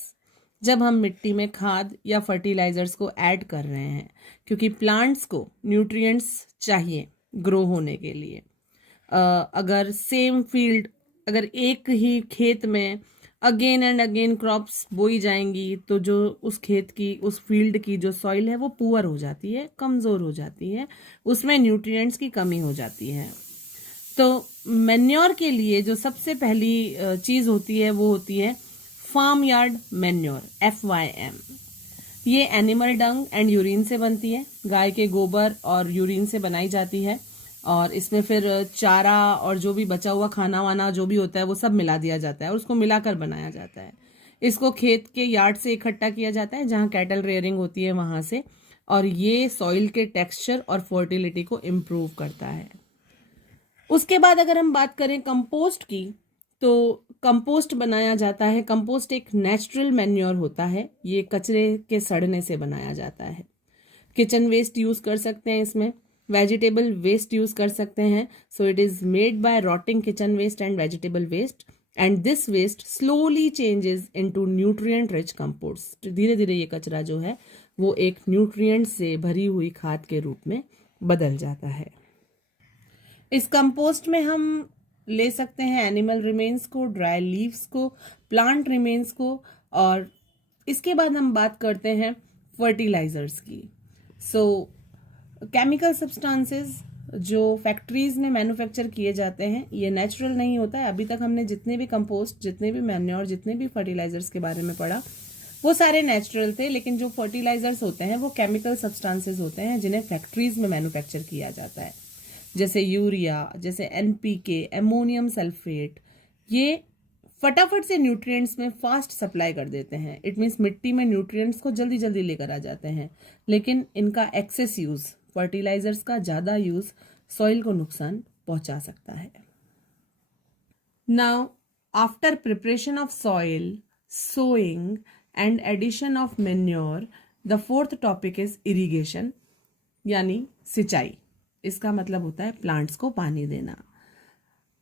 जब हम मिट्टी में खाद या फर्टिलाइजर्स को ऐड कर रहे हैं, क्योंकि प्लांट्स को न्यूट्रिएंट्स चाहिए ग्रो होने के लिए। अगर सेम फील्ड, अगर एक ही खेत में अगेन एंड अगेन क्रॉप्स बोई जाएंगी तो जो उस खेत की, उस फील्ड की जो सॉइल है वो पुअर हो जाती है, कमज़ोर हो जाती है, उसमें न्यूट्रिएंट्स की कमी हो जाती है। तो मैन्योर के लिए जो सबसे पहली चीज़ होती है वो होती है फार्म यार्ड मैन्योर, FYM। ये एनिमल डंग एंड यूरिन से बनती है, गाय के गोबर और यूरिन से बनाई जाती है, और इसमें फिर चारा और जो भी बचा हुआ खाना वाना जो भी होता है वो सब मिला दिया जाता है और उसको मिलाकर बनाया जाता है। इसको खेत के यार्ड से इकट्ठा किया जाता है जहाँ कैटल रेयरिंग होती है वहां से, और ये सॉइल के टेक्सचर और फर्टिलिटी को इम्प्रूव करता है। उसके बाद अगर हम बात करें कंपोस्ट की, तो कंपोस्ट बनाया जाता है। कंपोस्ट एक नेचुरल मैन्योर होता है, ये कचरे के सड़ने से बनाया जाता है। किचन वेस्ट यूज कर सकते हैं इसमें, वेजिटेबल वेस्ट यूज कर सकते हैं। So it is made by rotting kitchen waste and vegetable waste, and this waste slowly changes into nutrient rich compost. धीरे धीरे ये कचरा जो है वो एक न्यूट्रिएंट से भरी हुई खाद के रूप में बदल जाता है। इस कंपोस्ट में हम ले सकते हैं एनिमल रिमेन्स को, ड्राई लीव्स को, प्लांट रिमेन्स को, और इसके बाद हम बात करते हैं फर्टिलाइजर्स की। सो केमिकल सब्सटेंसेस जो फैक्ट्रीज में मैन्युफैक्चर किए जाते हैं, ये नेचुरल नहीं होता है। अभी तक हमने जितने भी कंपोस्ट, जितने भी मैन्योर, जितने भी फर्टिलाइजर्स के बारे में पढ़ा वो सारे नेचुरल थे, लेकिन जो फर्टिलाइजर्स होते हैं वो केमिकल सब्सटेंसेस होते हैं जिन्हें फैक्ट्रीज में मैन्युफैक्चर किया जाता है, जैसे यूरिया, जैसे NPK, एमोनियम सल्फेट। ये फटाफट से न्यूट्रिएंट्स में फास्ट सप्लाई कर देते हैं। इट मीन्स मिट्टी में न्यूट्रिएंट्स को जल्दी जल्दी लेकर आ जाते हैं, लेकिन इनका एक्सेस यूज, फर्टिलाइजर्स का ज्यादा यूज सॉइल को नुकसान पहुंचा सकता है। Now after preparation of soil, sowing and addition of manure, the fourth topic is irrigation, यानी सिंचाई। इसका मतलब होता है प्लांट्स को पानी देना।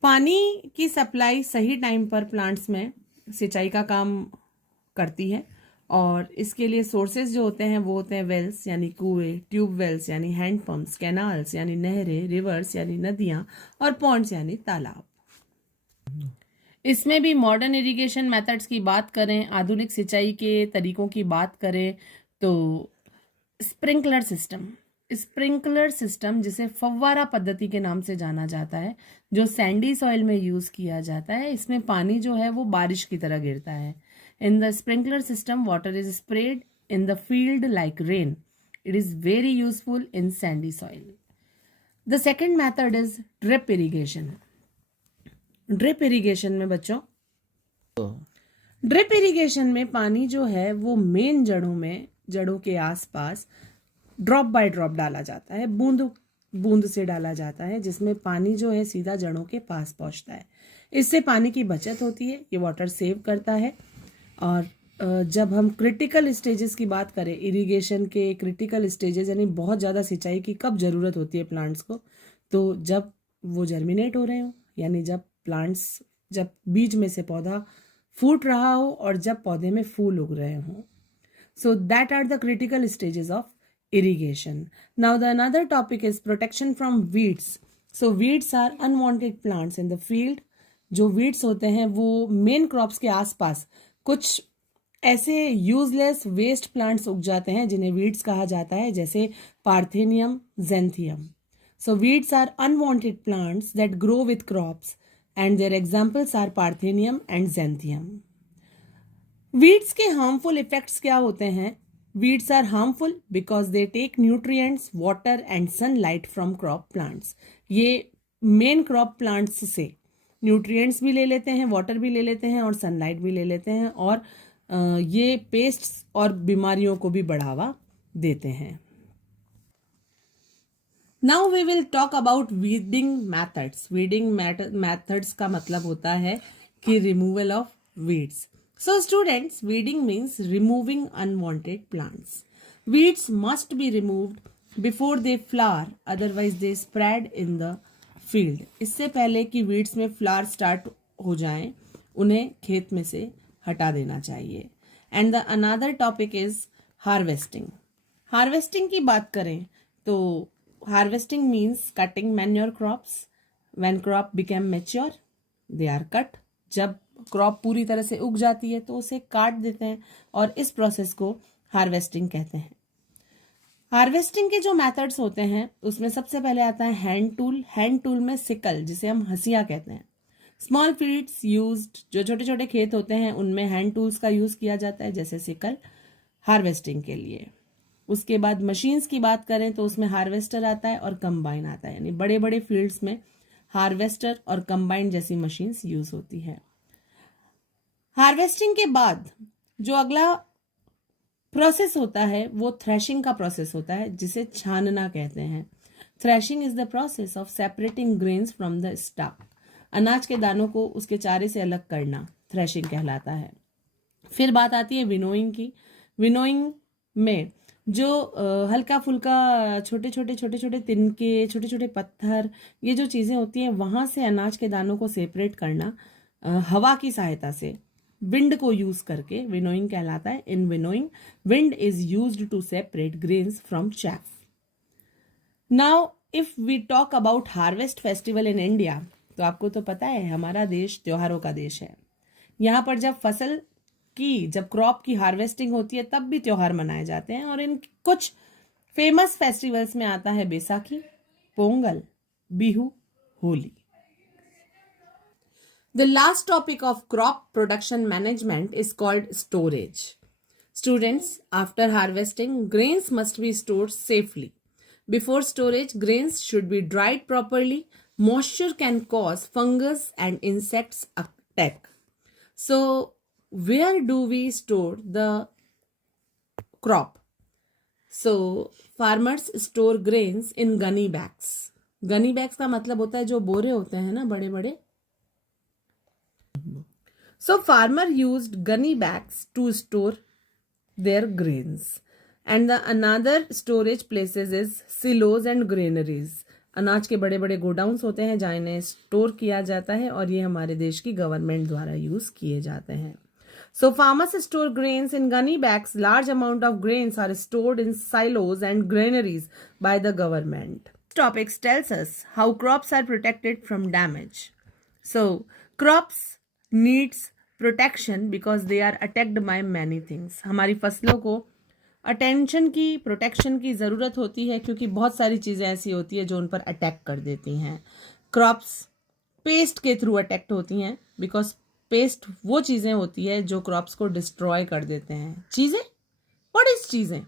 पानी की सप्लाई सही टाइम पर प्लांट्स में सिंचाई का काम करती है, और इसके लिए सोर्सेज जो होते हैं वो होते हैं वेल्स यानी कुएं, ट्यूब वेल्स यानी हैंड पंप्स, कैनाल्स यानी नहरें, रिवर्स यानी नदियां, और पॉन्ड्स यानी तालाब। इसमें भी मॉडर्न इरिगेशन मेथड्स की बात करें, आधुनिक सिंचाई के तरीकों की बात करें, तो स्प्रिंकलर सिस्टम जिसे फव्वारा पद्धति के नाम से जाना जाता है, जो सैंडी सॉइल में यूज किया जाता है। इसमें पानी जो है वो बारिश की तरह गिरता है। In the sprinkler system water is spread in the field like rain. It is very useful in Sandy soil. The second method is drip irrigation. Drip irrigation में बच्चों, ड्रिप इरिगेशन में पानी जो है वो मेन जड़ों के आसपास ड्रॉप बाय ड्रॉप डाला जाता है, बूंद बूंद से डाला जाता है, जिसमें पानी जो है सीधा जड़ों के पास पहुंचता है। इससे पानी की बचत होती है, ये वाटर सेव करता है। और जब हम क्रिटिकल स्टेजेस की बात करें, इरिगेशन के क्रिटिकल स्टेजेस यानी बहुत ज़्यादा सिंचाई की कब ज़रूरत होती है प्लांट्स को, तो जब वो जर्मिनेट हो रहे हो, यानी जब बीज में से पौधा फूट रहा हो और जब पौधे में फूल उग रहे हों। So that are the critical stages of irrigation. Now the another topic is protection from weeds. So weeds are unwanted plants in the field. जो weeds होते हैं वो main crops के आसपास कुछ ऐसे useless waste plants उग जाते हैं जिन्हें weeds कहा जाता है, जैसे parthenium, xanthium. So weeds are unwanted plants that grow with crops and their examples are parthenium and xanthium. weeds के harmful effects क्या होते हैं? Weeds are harmful because they take nutrients, water and sunlight from crop plants. ये main crop plants से nutrients भी ले लेते हैं, water भी ले लेते हैं और sunlight भी ले लेते हैं, और ये pests और बीमारियों को भी बढ़ावा देते हैं। Now we will talk about weeding methods. Weeding methods का मतलब होता है कि removal of weeds. So students, weeding means removing unwanted plants. Weeds must be removed before they flower, otherwise they spread in the field. इससे पहले कि weeds में flower start हो जाएं, उन्हें खेत में से हटा देना चाहिए। And the another topic is harvesting. Harvesting की बात करें तो harvesting means cutting manure crops. When crop become mature, they are cut. जब क्रॉप पूरी तरह से उग जाती है तो उसे काट देते हैं, और इस प्रोसेस को हार्वेस्टिंग कहते हैं। हार्वेस्टिंग के जो मेथड्स होते हैं उसमें सबसे पहले आता है हैंड टूल। हैंड टूल में सिकल, जिसे हम हंसिया कहते हैं। स्मॉल फील्ड्स यूज्ड, जो छोटे छोटे खेत होते हैं उनमें हैंड टूल्स का यूज किया जाता है, जैसे सिकल हार्वेस्टिंग के लिए। उसके बाद मशीन्स की बात करें तो उसमें हार्वेस्टर आता है और कंबाइन आता है, यानी बड़े बड़े फील्ड्स में हार्वेस्टर और कंबाइन जैसी मशीन्स यूज होती है। हार्वेस्टिंग के बाद जो अगला प्रोसेस होता है वो थ्रेशिंग का प्रोसेस होता है, जिसे छानना कहते हैं। Threshing is the process of separating grains from the stock. अनाज के दानों को उसके चारे से अलग करना थ्रेशिंग कहलाता है। फिर बात आती है विनोइंग की। विनोइंग में जो हल्का फुल्का छोटे छोटे तिनके, छोटे छोटे पत्थर, ये जो चीज़ें होती हैं वहाँ से अनाज के दानों को सेपरेट करना हवा की सहायता से, विंड को यूज करके विनोइंग कहलाता है। In winnowing, wind is used to separate grains from chaff. Now if we talk about harvest festival in India, तो आपको तो पता है हमारा देश त्योहारों का देश है। यहाँ पर जब फसल की, जब क्रॉप की हार्वेस्टिंग होती है तब भी त्योहार मनाए जाते हैं, और इन कुछ फेमस फेस्टिवल्स में आता है Baisakhi, Pongal, Bihu, Holi. The last topic of crop production management is called storage. Students, after harvesting, grains must be stored safely. Before storage, grains should be dried properly. Moisture can cause fungus and insects attack. So, where do we store the crop? So, farmers store grains in gunny bags. Gunny bags का मतलब होता है जो बोरे होते हैं ना, बड़े बड़े। So farmer used gunny bags to store their grains. And the another storage places is silos and granaries. अनाज के बड़े बड़े गोडाउन्स होते हैं जहाँ इन्हें स्टोर किया जाता है, और ये हमारे देश की गवर्नमेंट द्वारा यूज किए जाते हैं। So farmers store grains in gunny bags. Large amount of grains are stored in silos and granaries by the government. This topic tells us how crops are protected from damage. So crops needs protection because they are attacked by many things. हमारी फसलों को attention की, protection की ज़रूरत होती है, क्योंकि बहुत सारी चीज़ें ऐसी होती है जो उन पर अटैक कर देती हैं। क्रॉप्स पेस्ट के थ्रू अटैक्ट होती हैं, बिकॉज पेस्ट वो चीज़ें होती है जो क्रॉप्स को डिस्ट्रॉय कर देते हैं। चीज़ें, व्हाट इज चीज़ें?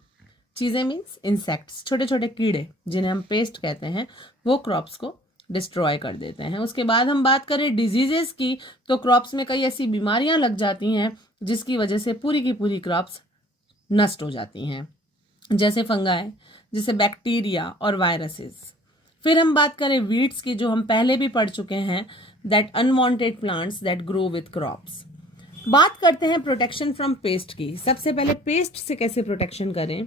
चीज़ें मीन्स इंसेक्ट्स, छोटे छोटे कीड़े जिन्हें हम पेस्ट कहते हैं, वो क्रॉप्स को डिस्ट्रॉय कर देते हैं। उसके बाद हम बात करें डिजीजेस की, तो क्रॉप्स में कई ऐसी बीमारियां लग जाती हैं जिसकी वजह से पूरी की पूरी क्रॉप्स नष्ट हो जाती हैं, जैसे फंगाई, जैसे बैक्टीरिया और वायरसेस। फिर हम बात करें वीड्स की, जो हम पहले भी पढ़ चुके हैं, that unwanted plants that grow with crops. बात करते हैं प्रोटेक्शन फ्रॉम पेस्ट की। सबसे पहले पेस्ट से कैसे प्रोटेक्शन करें,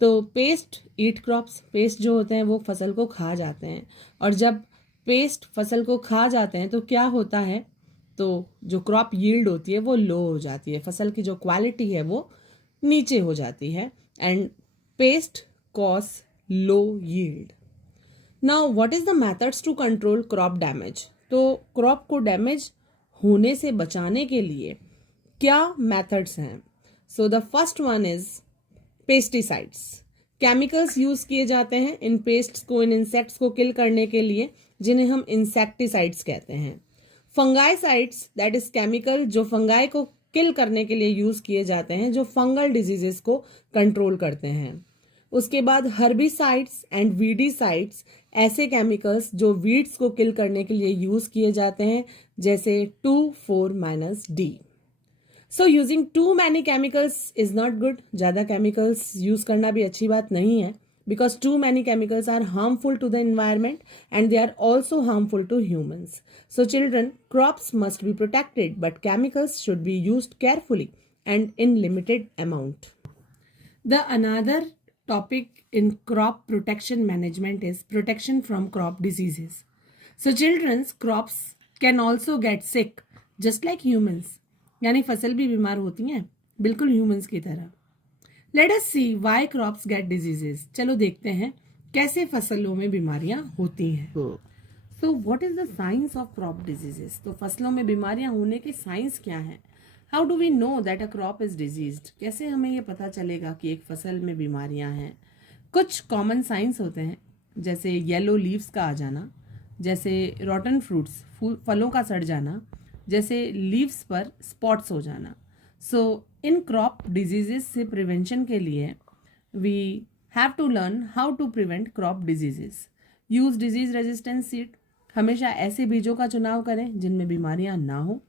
तो पेस्ट ईट क्रॉप्स, पेस्ट जो होते हैं वो फसल को खा जाते हैं, और जब पेस्ट फसल को खा जाते हैं तो क्या होता है, तो जो क्रॉप यील्ड होती है वो लो हो जाती है, फसल की जो क्वालिटी है वो नीचे हो जाती है, and pest cause low yield. Now what is the methods to control crop damage? तो क्रॉप को डैमेज होने से बचाने के लिए क्या मेथड्स हैं? So the first one is pesticides. Chemicals use किए जाते हैं इन पेस्ट्स को, इन इंसेक्ट्स को किल करने के लिए, जिन्हें हम इंसेक्टिसाइड्स कहते हैं। फंगाइसाइड्स, दैट इज केमिकल जो फंगाई को किल करने के लिए यूज किए जाते हैं, जो फंगल डिजीजेस को कंट्रोल करते हैं। उसके बाद हर्बिसाइड्स एंड वीडीसाइड्स, ऐसे केमिकल्स जो वीड्स को किल करने के लिए यूज किए जाते हैं, जैसे 2,4-D। So using too many chemicals is not good. ज़्यादा केमिकल्स यूज करना भी अच्छी बात नहीं है, because too many chemicals are harmful to the environment and they are also harmful to humans. So children, crops must be protected, but chemicals should be used carefully and in limited amount. The another topic in crop protection management is protection from crop diseases. So children's crops can also get sick just like humans. यानी फसल भी बीमार होती हैं बिल्कुल humans की तरह। Let us see why crops get diseases. चलो देखते हैं कैसे फसलों में बीमारियां होती हैं। So what is the science of crop diseases? तो फसलों में बीमारियां होने के साइंस क्या हैं? How do we know that a crop is diseased? कैसे हमें ये पता चलेगा कि एक फसल में बीमारियां हैं? कुछ कॉमन साइंस होते हैं, जैसे येलो लीव्स का आ जाना, जैसे रॉटन फ्रूट्स, फलों का सड़ जाना, जैसे लीव्स पर स्पॉट्स हो जाना। सो इन क्रॉप डिजीजेस से प्रिवेंशन के लिए we have to learn how to prevent crop diseases. Use disease resistant seed, हमेशा ऐसे बीजों का चुनाव करें जिनमें बीमारियां ना हो।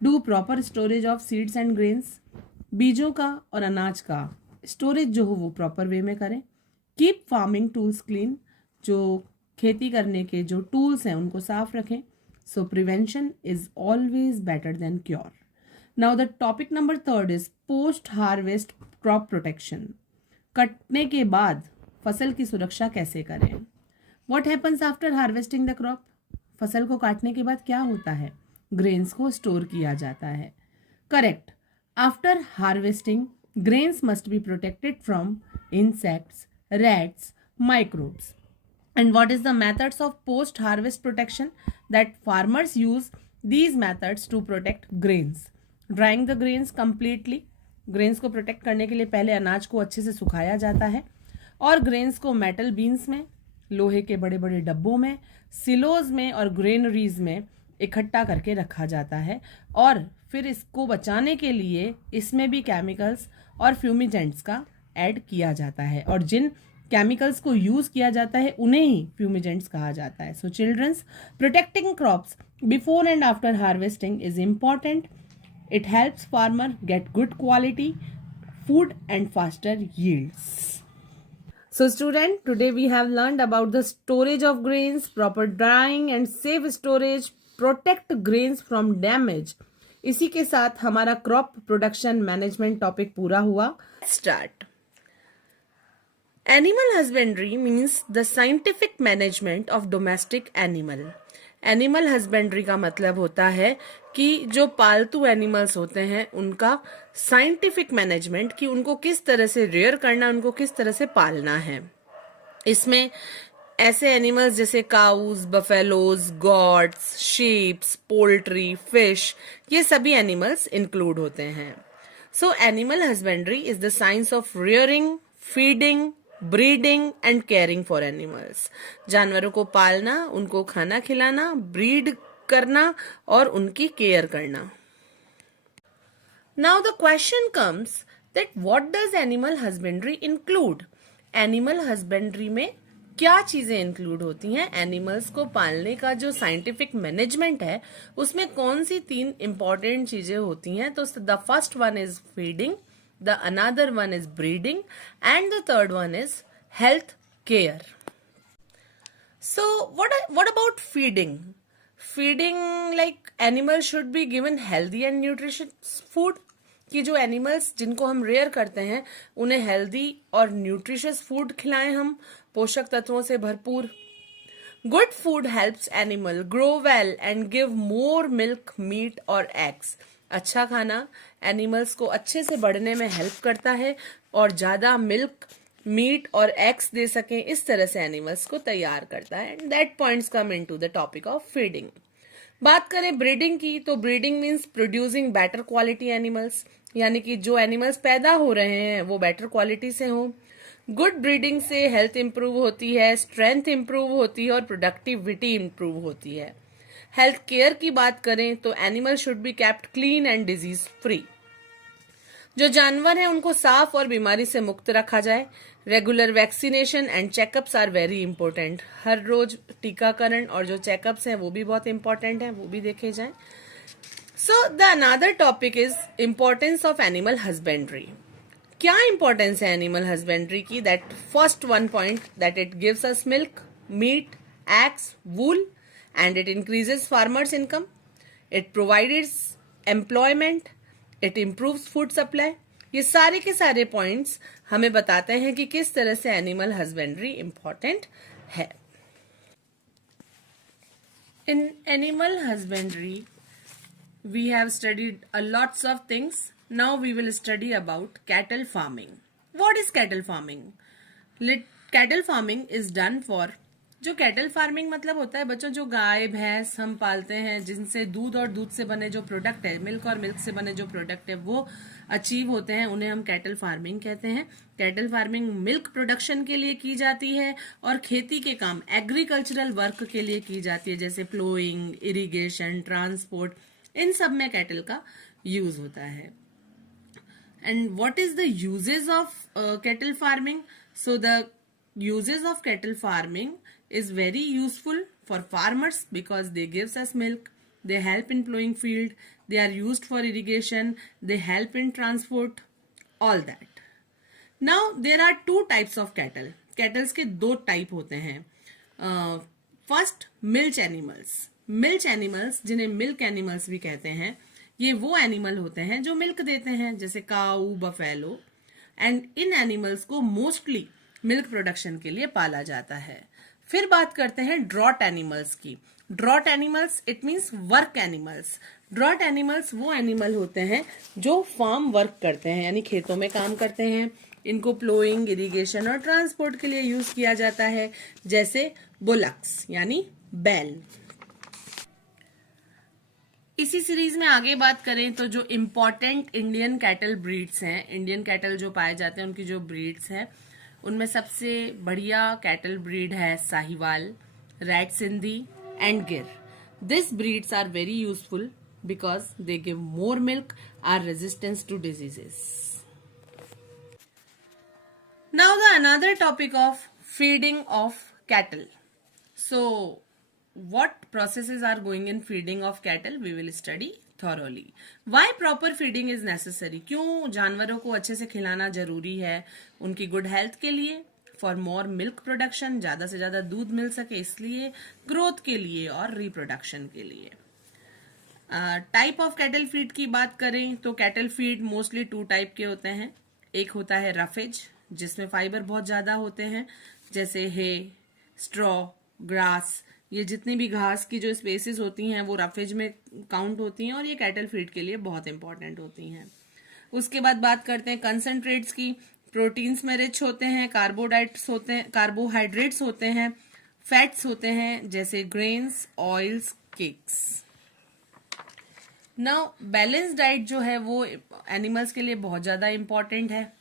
Do proper storage of seeds and grains, बीजों का और अनाज का स्टोरेज जो हो वो प्रॉपर वे में करें। कीप फार्मिंग टूल्स क्लीन, जो खेती करने के जो टूल्स हैं उनको साफ रखें। सो prevention is always better than cure. Now the topic number 3 is post harvest crop protection. कटने के बाद फसल की सुरक्षा कैसे करें? What happens after harvesting the crop? फसल को काटने के बाद क्या होता है? ग्रेन्स को स्टोर किया जाता है। Correct. After harvesting grains must be protected from insects, rats, microbes. And what is the methods of post harvest protection? That farmers use these methods to protect grains. Drying the grains completely, grains को protect करने के लिए पहले अनाज को अच्छे से सुखाया जाता है और grains को metal beans में, लोहे के बड़े बड़े डब्बों में, सिलोज में और ग्रेनरीज में इकट्ठा करके रखा जाता है और फिर इसको बचाने के लिए इसमें भी केमिकल्स और फ्यूमिजेंट्स का ऐड किया जाता है और जिन केमिकल्स को यूज किया जाता है उन्हें ही फ्यूमिजेंट्स कहा जाता है। So childrens, protecting crops before and after harvesting is important. It helps farmer get good quality food and faster yields. So student, today we have learned about the storage of grains, proper drying and safe storage, protect grains from damage. इसी के साथ हमारा crop production management topic पूरा हुआ. Start. Animal husbandry means the scientific management of domestic animal. Animal husbandry का मतलब होता है कि जो पालतू एनिमल्स होते हैं उनका साइंटिफिक मैनेजमेंट, कि उनको किस तरह से रेयर करना, उनको किस तरह से पालना है. इसमें ऐसे एनिमल्स जैसे cows, buffaloes, goats, sheeps, poultry, fish, ये सभी एनिमल्स इंक्लूड होते हैं. So animal husbandry is the science of rearing, feeding, breeding and caring for animals. जानवरों को पालना, उनको खाना खिलाना, ब्रीड करना और उनकी केयर करना. Now the question comes that what does animal husbandry include. Animal husbandry में क्या चीजें इंक्लूड होती हैं? एनिमल्स को पालने का जो साइंटिफिक मैनेजमेंट है उसमें कौन सी 3 इंपॉर्टेंट चीजें होती हैं? तो the first one is feeding, the another one is breeding and the third one is health care. So what about feeding? Feeding, like animals should be given healthy and nutritious food. कि जो animals जिनको हम rare करते हैं उन्हें healthy और nutritious food खिलाएं हम, पोषक तत्वों से भरपूर. Good food helps animal grow well and give more milk, meat और एग्स. अच्छा खाना एनिमल्स को अच्छे से बढ़ने में हेल्प करता है और ज्यादा मिल्क, मीट और एग्स दे सकें, इस तरह से एनिमल्स को तैयार करता है. And that points come into the topic of feeding. बात करें ब्रीडिंग की, तो breeding means producing better quality animals, यानी कि जो एनिमल्स पैदा हो रहे हैं वो बेटर क्वालिटी से हो. गुड ब्रीडिंग से हेल्थ इंप्रूव होती है, स्ट्रेंथ इंप्रूव होती है और प्रोडक्टिविटी इंप्रूव होती है. हेल्थ केयर की बात करें तो animal should be kept clean and disease free. जो जानवर हैं उनको साफ और बीमारी से मुक्त रखा जाए. Regular vaccination and checkups are very important. हर रोज टीकाकरण और जो चेकअप्स हैं वो भी बहुत इंपॉर्टेंट हैं, वो भी देखे जाएं. So the another topic is importance of animal husbandry. क्या इंपॉर्टेंस है एनिमल हस्बेंड्री की? That first one point, that it gives us milk, meat, eggs, wool and it increases farmers' income. It provides employment. It improves food supply. ये सारे के सारे points हमें बताते हैं कि किस तरह से एनिमल हस्बेंड्री इंपॉर्टेंट है. In animal husbandry, we have studied a lots of things. Now we will study about cattle farming. What is cattle farming? Cattle farming is done for, जो कैटल फार्मिंग मतलब होता है बच्चों, जो गाय भैंस हम पालते हैं जिनसे दूध और दूध से बने जो प्रोडक्ट है, मिल्क और मिल्क से बने जो प्रोडक्ट है, वो अचीव होते हैं उन्हें हम कैटल फार्मिंग कहते हैं। कैटल फार्मिंग मिल्क प्रोडक्शन के लिए की जाती है और खेती के काम एग्रीकल्चरल वर्क के लिए की जाती है, जैसे प्लोइंग, इरिगेशन, ट्रांसपोर्ट, इन सब में कैटल का यूज होता है। And what is the uses of cattle farming? So the uses of cattle farming is very useful for farmers because they gives us milk, they help in plowing field, they are used for irrigation, they help in transport, all that. Now there are two types of cattle. Cattles के दो type होते हैं। First milch animals. Milch animals जिन्हें milk animals भी कहते हैं, ये वो एनिमल होते हैं जो मिल्क देते हैं, जैसे काऊ, बफेलो, एंड इन एनिमल्स को मोस्टली मिल्क प्रोडक्शन के लिए पाला जाता है। फिर बात करते हैं ड्रॉट एनिमल्स की। Draught animals it means work animals. Draught animals वो एनिमल होते हैं जो फार्म वर्क करते हैं, यानी खेतों में काम करते हैं। इनको प्लोइंग, इरिगेशन और ट्रांसपोर्ट के लिए यूज किया जाता है, जैसे बुलक्स यानी बैल। इसी सीरीज में आगे बात करें तो जो इम्पोर्टेंट इंडियन कैटल ब्रीड्स हैं, इंडियन कैटल जो पाए जाते हैं उनकी जो ब्रीड्स हैं, उनमें सबसे बढ़िया कैटल ब्रीड है Sahiwal, red Sindhi and Gir. This breeds are very useful because they give more milk, are resistance to diseases. Now the another topic of feeding of cattle. So what processes are going in feeding of cattle we will study thoroughly. Why proper feeding is necessary? क्यों जानवरों को अच्छे से खिलाना जरूरी है? उनकी good health के लिए, फॉर मोर मिल्क प्रोडक्शन, ज्यादा से ज्यादा दूध मिल सके इसलिए, ग्रोथ के लिए और रिप्रोडक्शन के लिए। टाइप ऑफ कैटल फीड की बात करें तो cattle feed mostly two type के होते हैं। एक होता है रफेज, जिसमें फाइबर बहुत ज्यादा होते हैं, जैसे हे, स्ट्रॉ, ग्रास, ये जितनी भी घास की जो स्पेसेस होती हैं वो रफेज में काउंट होती हैं और ये कैटल फीड के लिए बहुत इंपॉर्टेंट होती हैं। उसके बाद बात करते हैं कंसंट्रेट्स की। प्रोटीन्स में रिच होते हैं, कार्बोहाइड्रेट्स होते हैं, फैट्स होते हैं, जैसे grains, oils, cakes. Now balance diet जो है वो एनिमल्स के लिए बहुत ज्यादा इंपॉर्टेंट है।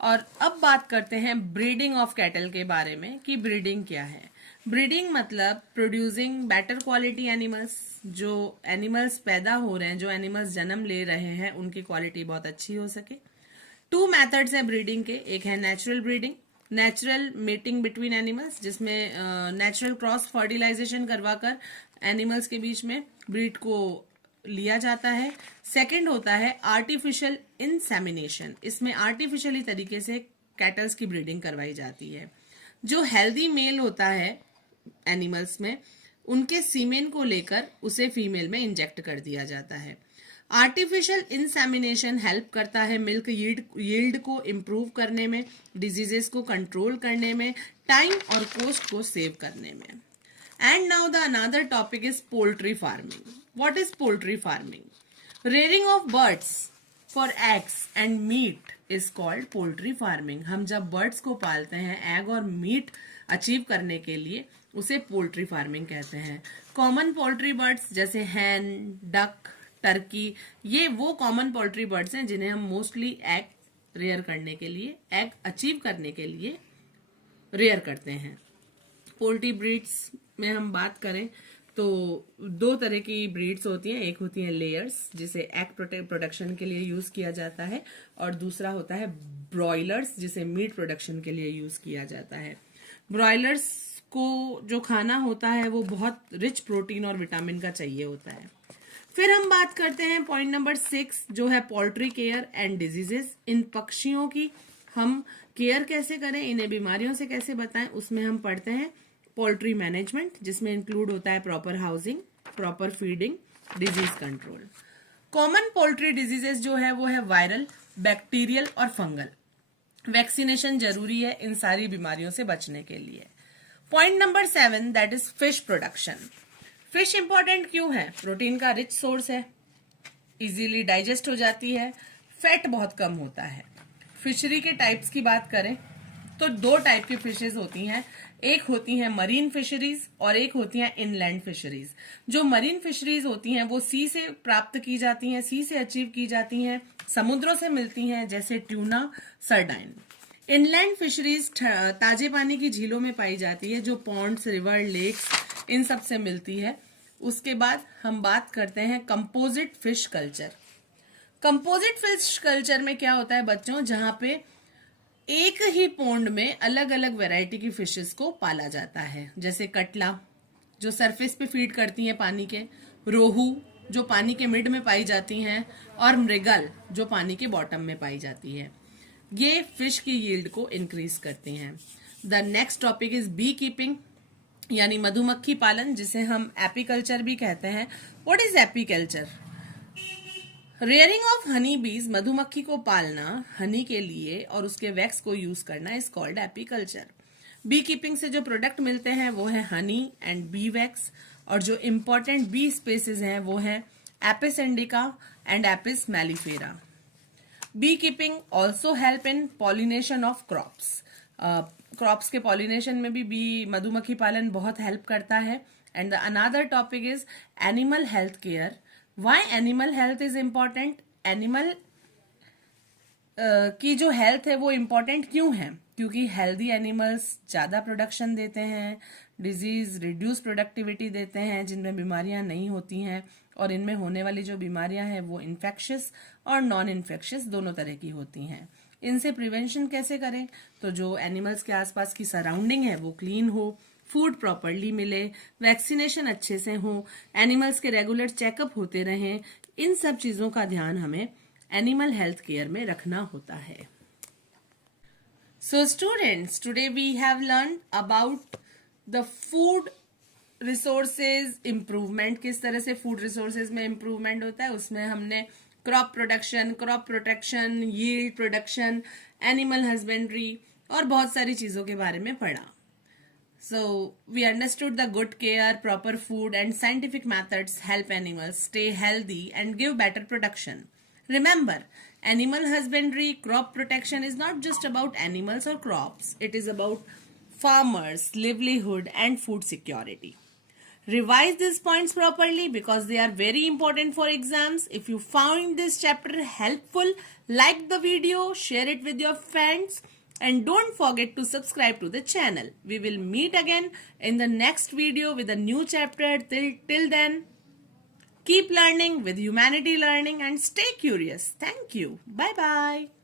और अब बात करते हैं ब्रीडिंग ऑफ कैटल के बारे में कि ब्रीडिंग क्या है। ब्रीडिंग मतलब प्रोड्यूसिंग बेटर क्वालिटी एनिमल्स। जो एनिमल्स पैदा हो रहे हैं, जो एनिमल्स जन्म ले रहे हैं, उनकी क्वालिटी बहुत अच्छी हो सके। टू मेथड्स हैं ब्रीडिंग के। एक है natural breeding, natural mating between animals, जिसमें नेचुरल क्रॉस फर्टिलाइजेशन करवाकर एनिमल्स के बीच में ब्रीड को लिया जाता है। सेकंड होता है आर्टिफिशियल इंसेमिनेशन। इसमें आर्टिफिशियली तरीके से कैटल्स की ब्रीडिंग करवाई जाती है। जो हेल्दी मेल होता है एनिमल्स में, उनके सीमेन को लेकर उसे फीमेल में इंजेक्ट कर दिया जाता है। आर्टिफिशियल इंसेमिनेशन हेल्प करता है मिल्क यील्ड को इम्प्रूव करने में, डिजीजेस को कंट्रोल करने में, टाइम और कॉस्ट को सेव करने में। And now the another topic is poultry farming. What is poultry farming? Rearing of birds for eggs and meat is called poultry farming. हम जब बर्ड्स को पालते हैं एग और मीट अचीव करने के लिए, उसे पोल्ट्री फार्मिंग कहते हैं। कॉमन पोल्ट्री बर्ड्स जैसे हैन, डक, टर्की, ये वो कॉमन पोल्ट्री बर्ड्स हैं जिन्हें हम मोस्टली एग रेयर करने के लिए, एग अचीव करने के लिए रेयर करते हैं। पोल्ट्री ब्रीड्स में हम बात करें तो दो तरह की ब्रीड्स होती हैं। एक होती है लेयर्स, जिसे एग प्रोडक्शन के लिए यूज किया जाता है, और दूसरा होता है ब्रॉयलर्स, जिसे मीट प्रोडक्शन के लिए यूज किया जाता है। ब्रॉयलर्स को जो खाना होता है वो बहुत रिच प्रोटीन और विटामिन का चाहिए होता है। फिर हम बात करते हैं पॉइंट नंबर 6, जो है पोल्ट्री केयर एंड डिजीजेस। इन पक्षियों की हम केयर कैसे करें, इन्हें बीमारियों से कैसे बताएं, उसमें हम पढ़ते हैं पोल्ट्री मैनेजमेंट, जिसमें इंक्लूड होता है proper housing, proper feeding, disease control. Common poultry diseases जो है वो है वायरल, बैक्टीरियल और फंगल। वैक्सीनेशन जरूरी है इन सारी बीमारियों से बचने के लिए। Point number 7 that is fish production. Fish important क्यों है? प्रोटीन का रिच सोर्स है, इजीली डाइजेस्ट हो जाती है, फैट बहुत कम होता है। फिशरी के टाइप्स की बात करें तो दो टाइप की फिशेज होती हैं, एक होती हैं मरीन फिशरीज और एक होती हैं इनलैंड फिशरीज। जो मरीन फिशरीज होती हैं वो सी से प्राप्त की जाती हैं, सी से अचीव की जाती हैं, समुद्रों से मिलती हैं, जैसे ट्यूना, सरडाइन। इनलैंड फिशरीज ताजे पानी की झीलों में पाई जाती है, जो पॉन्ड्स, रिवर, लेक्स इन सब से मिलती है। उसके बाद हम बात करते हैं composite fish culture. Composite fish culture में क्या होता है बच्चों, जहां पे एक ही पोंड में अलग अलग वैरायटी की फिशेस को पाला जाता है, जैसे कटला जो सरफेस पे फीड करती हैं पानी के, रोहू जो पानी के मिड में पाई जाती हैं, और मृगल जो पानी के बॉटम में पाई जाती है। ये फिश की यील्ड को इंक्रीज करती हैं। The next topic is bee keeping, यानी मधुमक्खी पालन, जिसे हम एपीकल्चर भी कहते हैं। What is apiculture? Rearing of honey bees, मधुमक्खी को पालना हनी के लिए और उसके वैक्स को यूज करना is called apiculture. Bee keeping से जो प्रोडक्ट मिलते हैं वो है हनी एंड बी वैक्स, और जो इम्पोर्टेंट बी स्पेसीज हैं वो है Apis indica and Apis mellifera. Bee keeping also help in pollination of crops. Crops के पॉलिनेशन में भी बी मधुमक्खी पालन बहुत हेल्प करता है। And the another topic is animal health care. Why animal health is important? Animal की जो हेल्थ है वो इम्पॉर्टेंट क्यों है? क्योंकि हेल्दी एनिमल्स ज्यादा प्रोडक्शन देते हैं, डिजीज रिड्यूस प्रोडक्टिविटी देते हैं, जिनमें बीमारियां नहीं होती हैं, और इनमें होने वाली जो बीमारियां हैं वो इन्फेक्शियस और नॉन इन्फेक्शियस दोनों तरह की होती हैं। इनसे प्रिवेंशन कैसे करें? तो जो एनिमल्स के आसपास की सराउंडिंग है वो क्लीन हो, फूड प्रॉपरली मिले, वैक्सीनेशन अच्छे से हो, एनिमल्स के रेगुलर चेकअप होते रहें, इन सब चीजों का ध्यान हमें एनिमल हेल्थ केयर में रखना होता है। So students, today we have learned about the food resources improvement, किस तरह से फूड रिसोर्सेज में इम्प्रूवमेंट होता है। उसमें हमने crop production, crop protection, yield production, animal husbandry और बहुत सारी चीजों के बारे में पढ़ा। So we understood the good care, proper food and scientific methods help animals stay healthy and give better production. Remember, animal husbandry, crop protection is not just about animals or crops. It is about farmers, livelihood and food security. Revise these points properly because they are very important for exams. If you found this chapter helpful, like the video, share it with your friends. And don't forget to subscribe to the channel. We will meet again in the next video with a new chapter. Till then, keep learning with Humanity Learning and stay curious. Thank you. Bye bye.